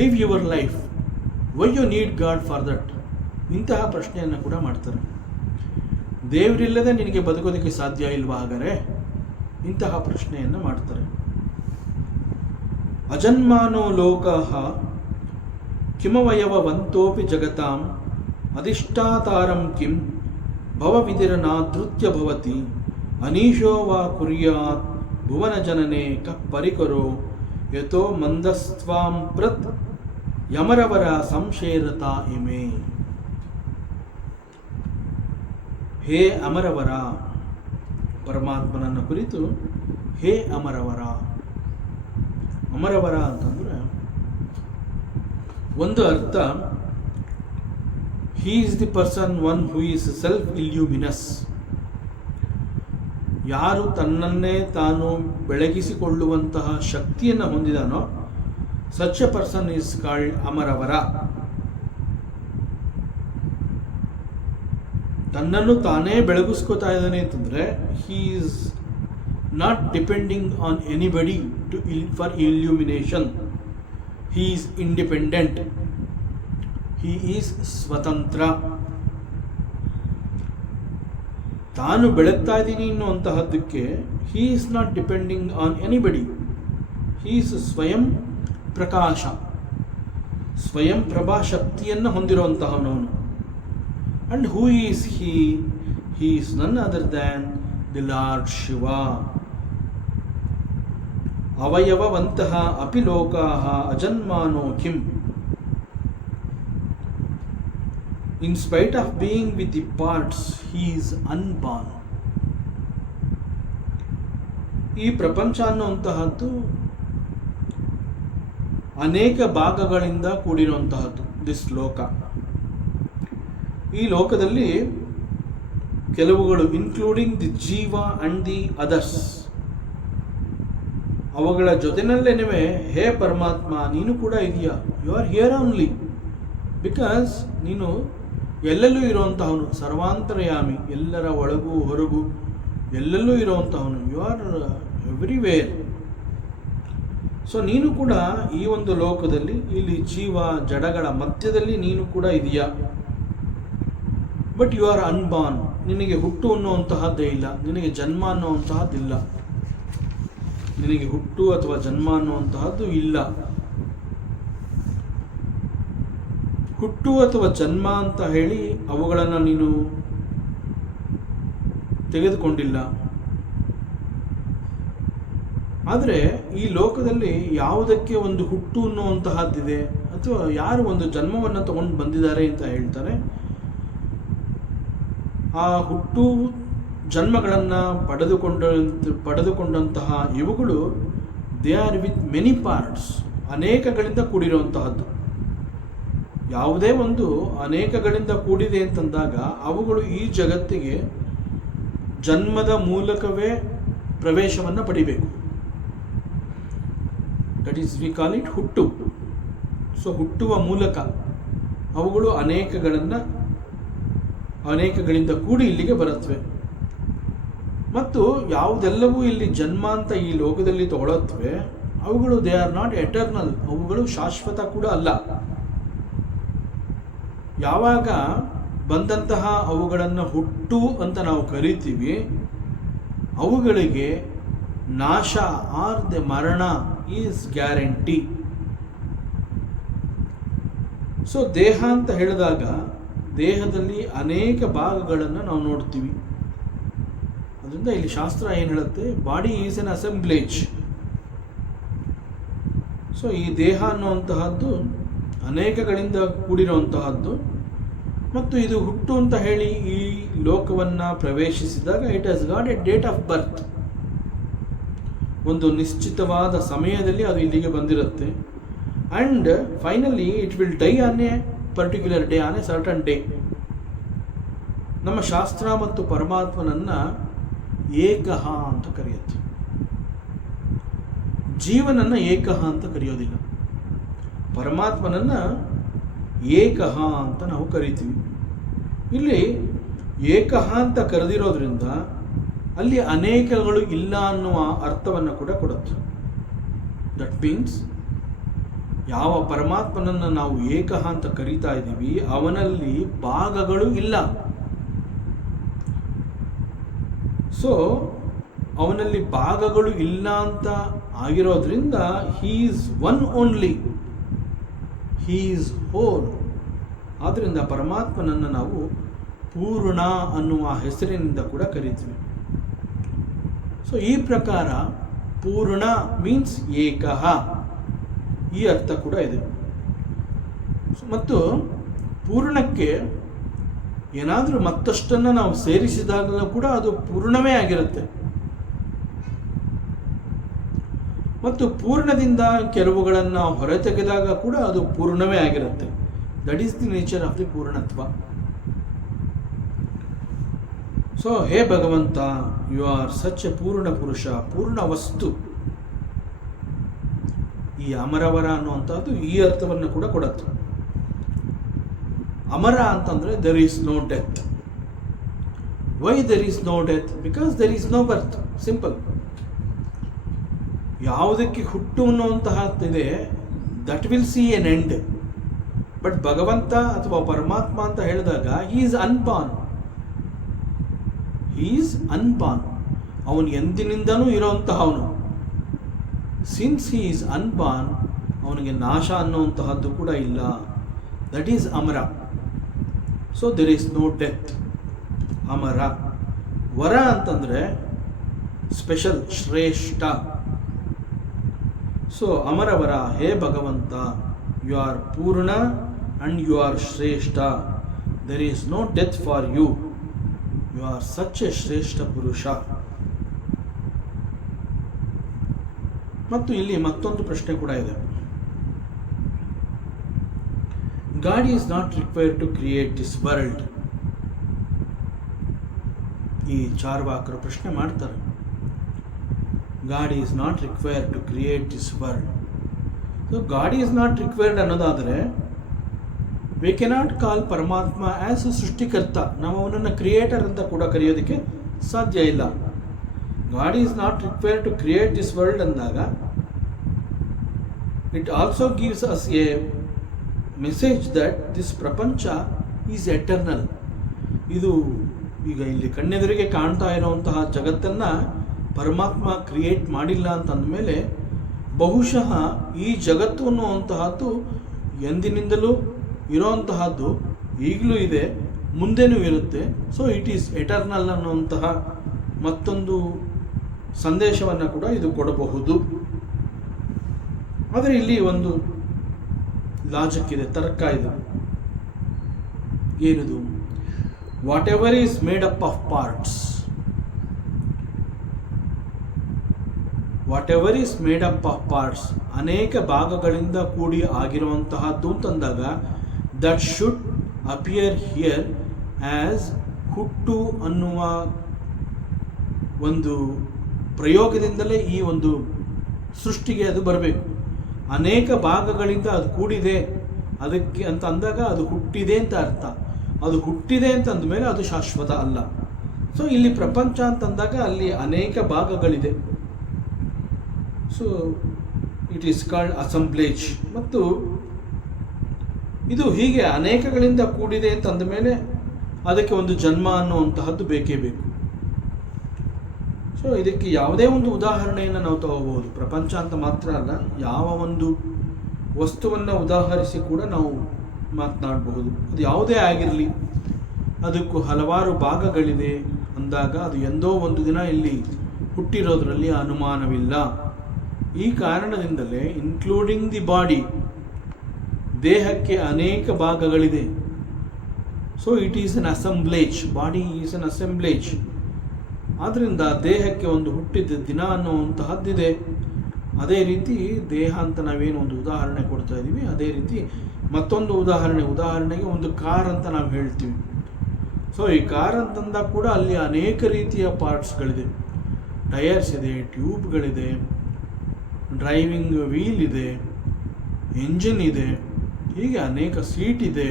live your life. Why you need God for that? ಇಂತಹ ಪ್ರಶ್ನೆಯನ್ನು ಕೂಡ ಮಾಡ್ತಾರೆ. ದೇವರಿಲ್ಲದೆ ನಿನಗೆ ಬದುಕೋದಕ್ಕೆ ಸಾಧ್ಯ ಇಲ್ವಾ ಹಾಗಾದರೆ? ಇಂತಹ ಪ್ರಶ್ನೆಯನ್ನು ಮಾಡ್ತಾರೆ. ಅಜನ್ಮಾನೋ ಲೋಕಃ ಕಿಮವಯವವಂತೋಪಿ ಜಗತಾಂ ಅಧಿಷ್ಠಾತಾರಂ ಕಿಂ ಭವವಿದಿರನಾದೃತ್ಯ ಭವತಿ ಅನೀಶೋ ವಾ ಕುರ್ಯಾತ್ ಭುವನ ಜನನೆ ಕಃ ಪರಿಕರೋ ಯತೋ ಮಂದಸ್ತ್ವಾಂ ಪ್ರತ್ ಯಮರವರ ಸಂಶೇರತ ಇಮೆ. ಹೇ ಅಮರವರ, ಪರಮಾತ್ಮನನ್ನು ಕುರಿತು ಹೇ ಅಮರವರ. ಅಮರವರ ಅಂತಂದರೆ ಒಂದು ಅರ್ಥ, he is the person one who is self illuminous. ಯಾರು ತನ್ನನ್ನೇ ತಾನು ಬೆಳಗಿಸಿಕೊಳ್ಳುವಂತಹ ಶಕ್ತಿಯನ್ನು ಹೊಂದಿದಾನೋ such a person is called ಅಮರವರ. ತನ್ನನ್ನು ತಾನೇ ಬೆಳಗಿಸ್ಕೋತಾ ಇದ್ದಾನೆ ಅಂತಂದರೆ he is not depending on anybody for illumination. He is independent, he is ಸ್ವತಂತ್ರ. ತಾನು ಬೆಳಗ್ತಾ ಇದ್ದೀನಿ ಅನ್ನುವಂತಹದ್ದಕ್ಕೆ he is not depending on anybody. He is ಸ್ವಯಂ ಪ್ರಕಾಶ, ಸ್ವಯಂ ಪ್ರಭಾ ಶಕ್ತಿಯನ್ನು ಹೊಂದಿರುವಂತಹವನವನು. And who is he? He is none other than the Lord Shiva. ಅವಯವವಂತಹ ಅಪಿ ಲೋಕಾಃ ಅಜನ್ಮಾನೋ ಕಿಂ. In spite of being with the parts, he is unborn. ಈ ಪ್ರಪಂಚ ಅನ್ನುವಂತಹದ್ದು ಅನೇಕ ಭಾಗಗಳಿಂದ ಕೂಡಿರುವಂತಹದ್ದು ದಿಸ್ ಲೋಕ. ಈ ಲೋಕದಲ್ಲಿ ಕೆಲವುಗಳು ಇನ್ಕ್ಲೂಡಿಂಗ್ ದಿ ಜೀವ ಅಂಡ್ ದಿ ಅದರ್ಸ್, ಅವುಗಳ ಜೊತೆನಲ್ಲೇನೆ ಹೇ ಪರಮಾತ್ಮ ನೀನು ಕೂಡ ಇದೆಯಾ, you are here only, because ನೀನು ಎಲ್ಲೆಲ್ಲೂ ಇರುವಂತಹವನು, ಸರ್ವಾಂತರ್ಯಾಮಿ, ಎಲ್ಲರ ಒಳಗೂ ಹೊರಗೂ ಎಲ್ಲೆಲ್ಲೂ ಇರುವಂತಹವನು, ಯು ಆರ್ ಎವ್ರಿವೇರ್. ಸೊ ನೀನು ಕೂಡ ಈ ಒಂದು ಲೋಕದಲ್ಲಿ ಇಲ್ಲಿ ಜೀವ ಜಡಗಳ ಮಧ್ಯದಲ್ಲಿ ನೀನು ಕೂಡ ಇದೆಯಾ. ಬಟ್ ಯು ಆರ್ ಅನ್ಬಾರ್ನ್, ನಿನಗೆ ಹುಟ್ಟು ಅನ್ನುವಂತಹದ್ದೇ ಇಲ್ಲ, ನಿನಗೆ ಜನ್ಮ ಅನ್ನುವಂತಹದ್ದಿಲ್ಲ, ನಿನಗೆ ಹುಟ್ಟು ಅಥವಾ ಜನ್ಮ ಅನ್ನುವಂತಹದ್ದು ಇಲ್ಲ. ಹುಟ್ಟು ಅಥವಾ ಜನ್ಮ ಅಂತ ಹೇಳಿ ಅವುಗಳನ್ನು ನೀನು ತೆಗೆದುಕೊಂಡಿಲ್ಲ. ಆದರೆ ಈ ಲೋಕದಲ್ಲಿ ಯಾವುದಕ್ಕೆ ಒಂದು ಹುಟ್ಟು ಅನ್ನುವಂತಹದ್ದಿದೆ ಅಥವಾ ಯಾರು ಒಂದು ಜನ್ಮವನ್ನು ತಗೊಂಡು ಬಂದಿದ್ದಾರೆ ಅಂತ ಹೇಳ್ತಾರೆ, ಆ ಹುಟ್ಟು ಜನ್ಮಗಳನ್ನು ಪಡೆದುಕೊಂಡಂತಹ ಇವುಗಳು they are with many parts, ಅನೇಕಗಳಿಂದ ಕೂಡಿರುವಂತಹದ್ದು. ಯಾವುದೇ ಒಂದು ಅನೇಕಗಳಿಂದ ಕೂಡಿದೆ ಅಂತಂದಾಗ ಅವುಗಳು ಈ ಜಗತ್ತಿಗೆ ಜನ್ಮದ ಮೂಲಕವೇ ಪ್ರವೇಶವನ್ನು ಪಡಿಬೇಕು. That is we call it ಹುಟ್ಟು. ಸೊ ಹುಟ್ಟುವ ಮೂಲಕ ಅವುಗಳು ಅನೇಕಗಳಿಂದ ಕೂಡಿ ಇಲ್ಲಿಗೆ ಬರುತ್ತವೆ. ಮತ್ತು ಯಾವುದೆಲ್ಲವೂ ಇಲ್ಲಿ ಜನ್ಮ ಅಂತ ಈ ಲೋಕದಲ್ಲಿ ತಗೊಳ್ಳತ್ವೆ ಅವುಗಳು ದೇ ಆರ್ ನಾಟ್ ಎಟರ್ನಲ್, ಅವುಗಳು ಶಾಶ್ವತ ಕೂಡ ಅಲ್ಲ. ಯಾವಾಗ ಬಂದಂತಹ ಅವುಗಳನ್ನು ಹುಟ್ಟು ಅಂತ ನಾವು ಕರಿತೀವಿ, ಅವುಗಳಿಗೆ ನಾಶ ಆರ್ ದ ಮರಣ ಈಸ್ ಗ್ಯಾರಂಟಿ. ಸೊ ದೇಹ ಅಂತ ಹೇಳಿದಾಗ ದೇಹದಲ್ಲಿ ಅನೇಕ ಭಾಗಗಳನ್ನು ನಾವು ನೋಡ್ತೀವಿ. ಅದರಿಂದ ಇಲ್ಲಿ ಶಾಸ್ತ್ರ ಏನು ಹೇಳುತ್ತೆ, ಬಾಡಿ ಈಸ್ ಎನ್ ಅಸೆಂಬ್ಲೇಜ್. ಸೊ ಈ ದೇಹ ಅನ್ನುವಂತಹದ್ದು ಅನೇಕಗಳಿಂದ ಕೂಡಿರುವಂತಹದ್ದು, ಮತ್ತು ಇದು ಹುಟ್ಟು ಅಂತ ಹೇಳಿ ಈ ಲೋಕವನ್ನು ಪ್ರವೇಶಿಸಿದಾಗ it has got A date of birth. ಒಂದು ನಿಶ್ಚಿತವಾದ ಸಮಯದಲ್ಲಿ ಅದು ಇಲ್ಲಿಗೆ ಬಂದಿರುತ್ತೆ. And finally it will die on A particular day, on A certain day. ನಮ್ಮ ಶಾಸ್ತ್ರ ಮತ್ತು ಪರಮಾತ್ಮನನ್ನು ಏಕಃ ಅಂತ ಕರೆಯುತ್ತೆ, ಜೀವನನ್ನು ಏಕಃ ಅಂತ ಕರೆಯೋದಿಲ್ಲ. ಪರಮಾತ್ಮನನ್ನು ಏಕಃ ಅಂತ ನಾವು ಕರಿತೀವಿ. ಇಲ್ಲಿ ಏಕಃ ಅಂತ ಕರೆದಿರೋದ್ರಿಂದ ಅಲ್ಲಿ ಅನೇಕಗಳು ಇಲ್ಲ ಅನ್ನುವ ಅರ್ಥವನ್ನು ಕೂಡ ಕೊಡುತ್ತೆ. ದಟ್ ಮೀನ್ಸ್ ಯಾವ ಪರಮಾತ್ಮನನ್ನು ನಾವು ಏಕಃ ಅಂತ ಕರೀತಾ ಇದ್ದೀವಿ ಅವನಲ್ಲಿ ಭಾಗಗಳು ಇಲ್ಲ. ಸೊ ಅವನಲ್ಲಿ ಭಾಗಗಳು ಇಲ್ಲ ಅಂತ ಆಗಿರೋದ್ರಿಂದ he is one only, he is hole. ಆದ್ದರಿಂದ ಪರಮಾತ್ಮನನ್ನು ನಾವು ಪೂರ್ಣ ಅನ್ನುವ ಹೆಸರಿನಿಂದ ಕೂಡ ಕರೀತೀವಿ. ಸೊ ಈ ಪ್ರಕಾರ ಪೂರ್ಣ ಮೀನ್ಸ್ ಏಕಃ, ಈ ಅರ್ಥ ಕೂಡ ಇದೆ. ಮತ್ತು ಪೂರ್ಣಕ್ಕೆ ಏನಾದರೂ ಮತ್ತಷ್ಟನ್ನು ನಾವು ಸೇರಿಸಿದಾಗಲೂ ಕೂಡ ಅದು ಪೂರ್ಣವೇ ಆಗಿರುತ್ತೆ. ಮತ್ತು ಪೂರ್ಣದಿಂದ ಕೆಲವುಗಳನ್ನು ಹೊರತೆಗೆದಾಗ ಕೂಡ ಅದು ಪೂರ್ಣವೇ ಆಗಿರುತ್ತೆ. That is the nature of the ಪೂರ್ಣತ್ವ. ಸೊ ಹೇ ಭಗವಂತ, ಯು ಆರ್ ಸಚ್ ಎ ಪೂರ್ಣ ಪುರುಷ, ಪೂರ್ಣ ವಸ್ತು. ಈ ಅಮರವರ ಅನ್ನುವಂಥದ್ದು ಈ ಅರ್ಥವನ್ನು ಕೂಡ ಕೊಡುತ್ತೆ. ಅಮರ ಅಂತಂದರೆ there is no death. Why there is no death? Because there is no birth. Simple. ಯಾವುದಕ್ಕೆ ಹುಟ್ಟು ಅನ್ನುವಂತಹದ್ದಿದೆ that will see an end. But ಭಗವಂತ ಅಥವಾ ಪರಮಾತ್ಮ ಅಂತ ಹೇಳಿದಾಗ he is unborn. He is unborn. ಅವನು ಎಂದಿನಿಂದನೂ ಇರೋಂತಹವನು. ಸಿನ್ಸ್ ಹಿ ಈಸ್ ಅನ್ಬಾರ್ನ್, ಅವನಿಗೆ ನಾಶ ಅನ್ನುವಂತಹದ್ದು ಕೂಡ ಇಲ್ಲ. ದಟ್ ಈಸ್ ಅಮರ. So there is no death. ಅಮರ. ವರ ಅಂತಂದರೆ ಸ್ಪೆಷಲ್, ಶ್ರೇಷ್ಠ. ಸೊ ಅಮರವರ, ಹೇ ಭಗವಂತ, ಯು ಆರ್ ಪೂರ್ಣ ಅಂಡ್ ಯು ಆರ್ ಶ್ರೇಷ್ಠ. There is no death for you. You are such a ಶ್ರೇಷ್ಠ ಪುರುಷ. ಮತ್ತು ಇಲ್ಲಿ ಮತ್ತೊಂದು ಪ್ರಶ್ನೆ ಕೂಡ ಇದೆ. God is not required to create this world. ಈ ಚಾರ್ವಾಕರು ಪ್ರಶ್ನೆ ಮಾಡ್ತಾರೆ, God is not required to create this world. So God is not required ಅನ್ನೋದಾದರೆ ವಿ ಕೆನಾಟ್ ಕಾಲ್ ಪರಮಾತ್ಮ ಆ್ಯಸ್ ಅ ಸೃಷ್ಟಿಕರ್ತ. ನಾವು ಅವನನ್ನು ಕ್ರಿಯೇಟರ್ ಅಂತ ಕೂಡ ಕರೆಯೋದಕ್ಕೆ ಸಾಧ್ಯ ಇಲ್ಲ. God is not required to create this world ಅಂದಾಗ it also gives us a message that this ಪ್ರಪಂಚ ಈಸ್ ಎಟರ್ನಲ್. ಇದು ಈಗ ಇಲ್ಲಿ ಕಣ್ಣೆದುರಿಗೆ ಕಾಣ್ತಾ ಇರುವಂತಹ ಜಗತ್ತನ್ನು ಪರಮಾತ್ಮ ಕ್ರಿಯೇಟ್ ಮಾಡಿಲ್ಲ ಅಂತಂದಮೇಲೆ ಬಹುಶಃ ಈ ಜಗತ್ತು ಅನ್ನುವಂತಹದ್ದು ಎಂದಿನಿಂದಲೂ ಇರೋಂತಹದ್ದು, ಈಗಲೂ ಇದೆ, ಮುಂದೆನೂ ಇರುತ್ತೆ. ಸೊ ಇಟ್ ಈಸ್ ಎಟರ್ನಲ್ ಅನ್ನುವಂತಹ ಮತ್ತೊಂದು ಸಂದೇಶವನ್ನು ಕೂಡ ಇದು ಕೊಡಬಹುದು. ಆದರೆ ಇಲ್ಲಿ ಒಂದು ಲಾಜಿಕ್ ಇದೆ, ತರ್ಕ ಇದೆ. ಏನಿದು? What ever is made up of parts, what ever is made up of parts, ಅನೇಕ ಭಾಗಗಳಿಂದ ಕೂಡಿ ಆಗಿರುವಂತಹದ್ದು ಅಂತಂದಾಗ that should appear here as ಹುಟ್ಟು ಅನ್ನುವ ಒಂದು ಪ್ರಯೋಗದಿಂದಲೇ ಈ ಒಂದು ಸೃಷ್ಟಿಗೆ ಅದು ಬರಬೇಕು. ಅನೇಕ ಭಾಗಗಳಿಂದ ಅದು ಕೂಡಿದೆ ಅದಕ್ಕೆ ಅಂತ ಅಂದಾಗ ಅದು ಹುಟ್ಟಿದೆ ಅಂತ ಅರ್ಥ. ಅದು ಹುಟ್ಟಿದೆ ಅಂತಂದ ಮೇಲೆ ಅದು ಶಾಶ್ವತ ಅಲ್ಲ. ಸೊ ಇಲ್ಲಿ ಪ್ರಪಂಚ ಅಂತಂದಾಗ ಅಲ್ಲಿ ಅನೇಕ ಭಾಗಗಳಿದೆ. So it is called assemblage. ಮತ್ತು ಇದು ಹೀಗೆ ಅನೇಕಗಳಿಂದ ಕೂಡಿದೆ ಅಂತಂದ ಮೇಲೆ ಅದಕ್ಕೆ ಒಂದು ಜನ್ಮ ಅನ್ನುವಂತಹದ್ದು ಬೇಕೇ ಬೇಕು. ಸೊ ಇದಕ್ಕೆ ಯಾವುದೇ ಒಂದು ಉದಾಹರಣೆಯನ್ನು ನಾವು ತಗೋಬಹುದು. ಪ್ರಪಂಚ ಅಂತ ಮಾತ್ರ ಅಲ್ಲ, ಯಾವ ಒಂದು ವಸ್ತುವನ್ನು ಉದಾಹರಿಸಿ ಕೂಡ ನಾವು ಮಾತನಾಡಬಹುದು. ಅದು ಯಾವುದೇ ಆಗಿರಲಿ, ಅದಕ್ಕೂ ಹಲವಾರು ಭಾಗಗಳಿದೆ ಅಂದಾಗ ಅದು ಎಂದೋ ಒಂದು ದಿನ ಇಲ್ಲಿ ಹುಟ್ಟಿರೋದ್ರಲ್ಲಿ ಅನುಮಾನವಿಲ್ಲ. ಈ ಕಾರಣದಿಂದಲೇ ಇನ್ಕ್ಲೂಡಿಂಗ್ ದಿ ಬಾಡಿ, ದೇಹಕ್ಕೆ ಅನೇಕ ಭಾಗಗಳಿದೆ. So it is an assemblage, body is an assemblage. ಆದ್ದರಿಂದ ದೇಹಕ್ಕೆ ಒಂದು ಹುಟ್ಟಿದ ದಿನ ಅನ್ನುವಂತಹದ್ದಿದೆ. ಅದೇ ರೀತಿ ದೇಹ ಅಂತ ನಾವೇನು ಒಂದು ಉದಾಹರಣೆ ಕೊಡ್ತಾ ಇದ್ದೀವಿ, ಅದೇ ರೀತಿ ಮತ್ತೊಂದು ಉದಾಹರಣೆಗೆ ಒಂದು ಕಾರ್ ಅಂತ ನಾವು ಹೇಳ್ತೀವಿ. ಸೊ ಈ ಕಾರ್ ಅಂತಂದಾಗ ಕೂಡ ಅಲ್ಲಿ ಅನೇಕ ರೀತಿಯ ಪಾರ್ಟ್ಸ್ಗಳಿದೆ. ಟಯರ್ಸ್ ಇದೆ, ಟ್ಯೂಬ್ಗಳಿದೆ, ಡ್ರೈವಿಂಗ್ ವೀಲ್ ಇದೆ, ಎಂಜಿನ್ ಇದೆ, ಹೀಗೆ ಅನೇಕ ಸೀಟ್ ಇದೆ,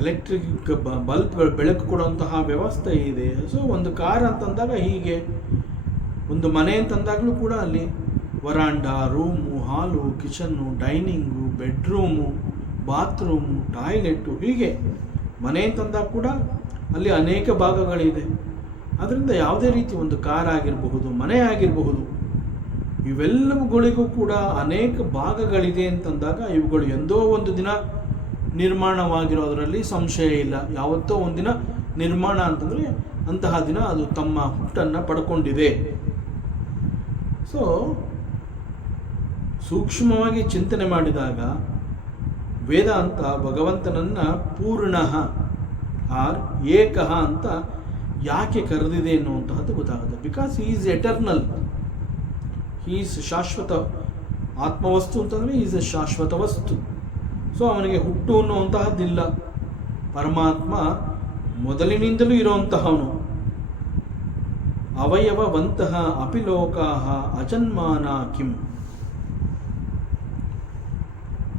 ಎಲೆಕ್ಟ್ರಿಕ್ ಬಲ್ಬ್ಗಳು ಬೆಳಕು ಕೊಡುವಂತಹ ವ್ಯವಸ್ಥೆ ಇದೆ. ಸೊ ಒಂದು ಕಾರ್ ಅಂತಂದಾಗ ಹೀಗೆ, ಒಂದು ಮನೆ ಅಂತಂದಾಗಲೂ ಕೂಡ ಅಲ್ಲಿ ವರಾಂಡ, ರೂಮು, ಹಾಲು, kitchen, dining, bedroom, bathroom, toilet, ಹೀಗೆ ಮನೆ ಅಂತಂದಾಗ ಕೂಡ ಅಲ್ಲಿ ಅನೇಕ ಭಾಗಗಳಿದೆ. ಅದರಿಂದ ಯಾವುದೇ ರೀತಿ ಒಂದು ಕಾರ್ ಆಗಿರಬಹುದು, ಮನೆ ಆಗಿರಬಹುದು, ಇವೆಲ್ಲವುಗಳಿಗೂ ಕೂಡ ಅನೇಕ ಭಾಗಗಳಿದೆ ಅಂತಂದಾಗ ಇವುಗಳು ಎಂದೋ ಒಂದು ದಿನ ನಿರ್ಮಾಣವಾಗಿರೋದರಲ್ಲಿ ಸಂಶಯ ಇಲ್ಲ. ಯಾವತ್ತೋ ಒಂದಿನ ನಿರ್ಮಾಣ ಅಂತಂದರೆ ಅಂತಹ ದಿನ ಅದು ತಮ್ಮ ಹುಟ್ಟನ್ನು ಪಡ್ಕೊಂಡಿದೆ. ಸೊ ಸೂಕ್ಷ್ಮವಾಗಿ ಚಿಂತನೆ ಮಾಡಿದಾಗ ವೇದಾಂತ ಭಗವಂತನನ್ನು ಪೂರ್ಣಃ ಆರ್ ಏಕಃ ಅಂತ ಯಾಕೆ ಕರೆದಿದೆ ಎನ್ನುವಂತಹದ್ದು ಗೊತ್ತಾಗುತ್ತೆ. Because he is eternal, he is ಶಾಶ್ವತ. ಆತ್ಮವಸ್ತು ಅಂತಂದರೆ ಈಸ್ ಎ ಶಾಶ್ವತ ವಸ್ತು. ಸೊ ಅವನಿಗೆ ಹುಟ್ಟು ಅನ್ನುವಂತಹದ್ದಿಲ್ಲ. ಪರಮಾತ್ಮ ಮೊದಲಿನಿಂದಲೂ ಇರುವಂತಹವನು. ಅವಯವವಂತಹ ಅಪಿಲೋಕಾಹ ಅಜನ್ಮಾನ ಕಿಂ.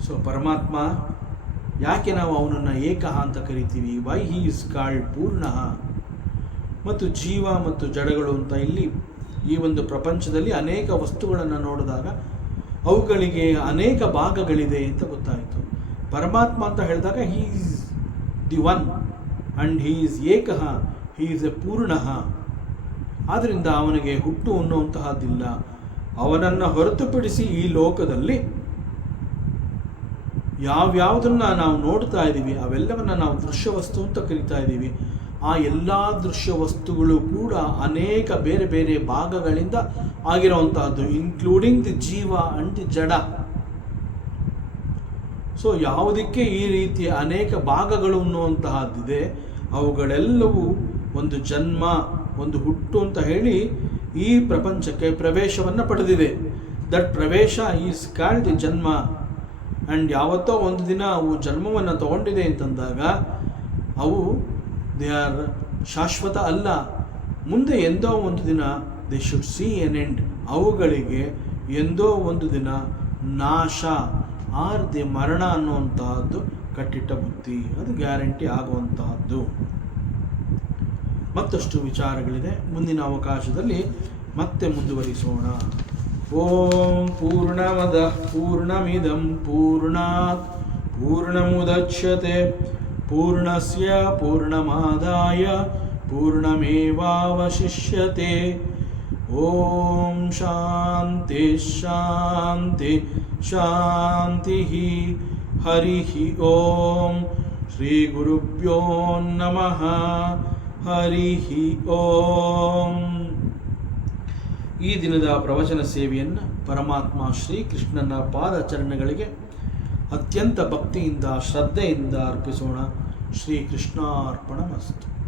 ಸೊ ಪರಮಾತ್ಮ ಯಾಕೆ ನಾವು ಅವನನ್ನು ಏಕಃ ಅಂತ ಕರಿತೀವಿ? ವೈ ಹಿ ಈಸ್ ಕಾಲ್ಡ್ ಪೂರ್ಣಃ. ಮತ್ತು ಜೀವ ಮತ್ತು ಜಡಗಳು ಅಂತ ಇಲ್ಲಿ ಈ ಒಂದು ಪ್ರಪಂಚದಲ್ಲಿ ಅನೇಕ ವಸ್ತುಗಳನ್ನು ನೋಡಿದಾಗ ಅವುಗಳಿಗೆ ಅನೇಕ ಭಾಗಗಳಿದೆ ಅಂತ ಗೊತ್ತಾಯಿತು. ಪರಮಾತ್ಮ ಅಂತ ಹೇಳಿದಾಗ he is the one and he is ಏಕಃ, ಹೀ ಈಸ್ ಎ ಪೂರ್ಣಃ. ಆದ್ದರಿಂದ ಅವನಿಗೆ ಹುಟ್ಟು ಅನ್ನುವಂತಹದ್ದಿಲ್ಲ. ಅವನನ್ನು ಹೊರತುಪಡಿಸಿ ಈ ಲೋಕದಲ್ಲಿ ಯಾವ್ಯಾವುದನ್ನು ನಾವು ನೋಡ್ತಾ ಇದ್ದೀವಿ ಅವೆಲ್ಲವನ್ನು ನಾವು ದೃಶ್ಯವಸ್ತು ಅಂತ ಕರಿತಾ ಇದ್ದೀವಿ. ಆ ಎಲ್ಲ ದೃಶ್ಯ ವಸ್ತುಗಳು ಕೂಡ ಅನೇಕ ಬೇರೆ ಬೇರೆ ಭಾಗಗಳಿಂದ ಆಗಿರುವಂತಹದ್ದು, ಇನ್ಕ್ಲೂಡಿಂಗ್ ದಿ ಜೀವ ಅಂಡ್ ದಿ ಜಡ. ಸೊ ಯಾವುದಕ್ಕೆ ಈ ರೀತಿಯ ಅನೇಕ ಭಾಗಗಳು ಅನ್ನುವಂತಹದ್ದಿದೆ, ಅವುಗಳೆಲ್ಲವೂ ಒಂದು ಜನ್ಮ, ಒಂದು ಹುಟ್ಟು ಅಂತ ಹೇಳಿ ಈ ಪ್ರಪಂಚಕ್ಕೆ ಪ್ರವೇಶವನ್ನು ಪಡೆದಿದೆ. ದಟ್ ಪ್ರವೇಶ ಈಸ್ ಕಾಲ್ಡ್ ದಿ ಜನ್ಮ ಆ್ಯಂಡ್ ಯಾವತ್ತೋ ಒಂದು ದಿನ ಅವು ಜನ್ಮವನ್ನು ತಗೊಂಡಿದೆ ಅಂತಂದಾಗ ಅವು ದೇ ಆರ್ ಶಾಶ್ವತ ಅಲ್ಲ. ಮುಂದೆ ಎಂದೋ ಒಂದು ದಿನ they should see an end. ಅವುಗಳಿಗೆ ಎಂದೋ ಒಂದು ದಿನ ನಾಶ ಆರ್ ದಿ ಮರಣ ಅನ್ನುವಂತಹದ್ದು ಕಟ್ಟಿಟ್ಟ ಬುದ್ಧಿ, ಅದು ಗ್ಯಾರಂಟಿ ಆಗುವಂತಹದ್ದು. ಮತ್ತಷ್ಟು ವಿಚಾರಗಳಿದೆ, ಮುಂದಿನ ಅವಕಾಶದಲ್ಲಿ ಮತ್ತೆ ಮುಂದುವರಿಸೋಣ. ಓಂ ಪೂರ್ಣಮದ ಪೂರ್ಣಮಿದಂ ಪೂರ್ಣಾತ್ ಪೂರ್ಣಮುದಚ್ಯತೆ ಪೂರ್ಣಸ್ಯ ಪೂರ್ಣಮಾದಾಯ ಪೂರ್ಣಮೇವಾವಶಿಷ್ಯತೆ. ಓಂ ಶಾಂತಿ ಶಾಂತಿ ಶಾಂತಿ. ಹರಿ ಓಂ. ಶ್ರೀ ಗುರುಭ್ಯೋ ನಮಃ. ಹರಿ ಓಂ. ಈ ದಿನದ ಪ್ರವಚನ ಸೇವೆಯನ್ನು ಪರಮಾತ್ಮ ಶ್ರೀಕೃಷ್ಣನ ಪಾದಚರಣಗಳಿಗೆ ಅತ್ಯಂತ ಭಕ್ತಿಯಿಂದ ಶ್ರದ್ಧೆಯಿಂದ ಅರ್ಪಿಸೋಣ. ಶ್ರೀಕೃಷ್ಣಾರ್ಪಣಮಸ್ತು.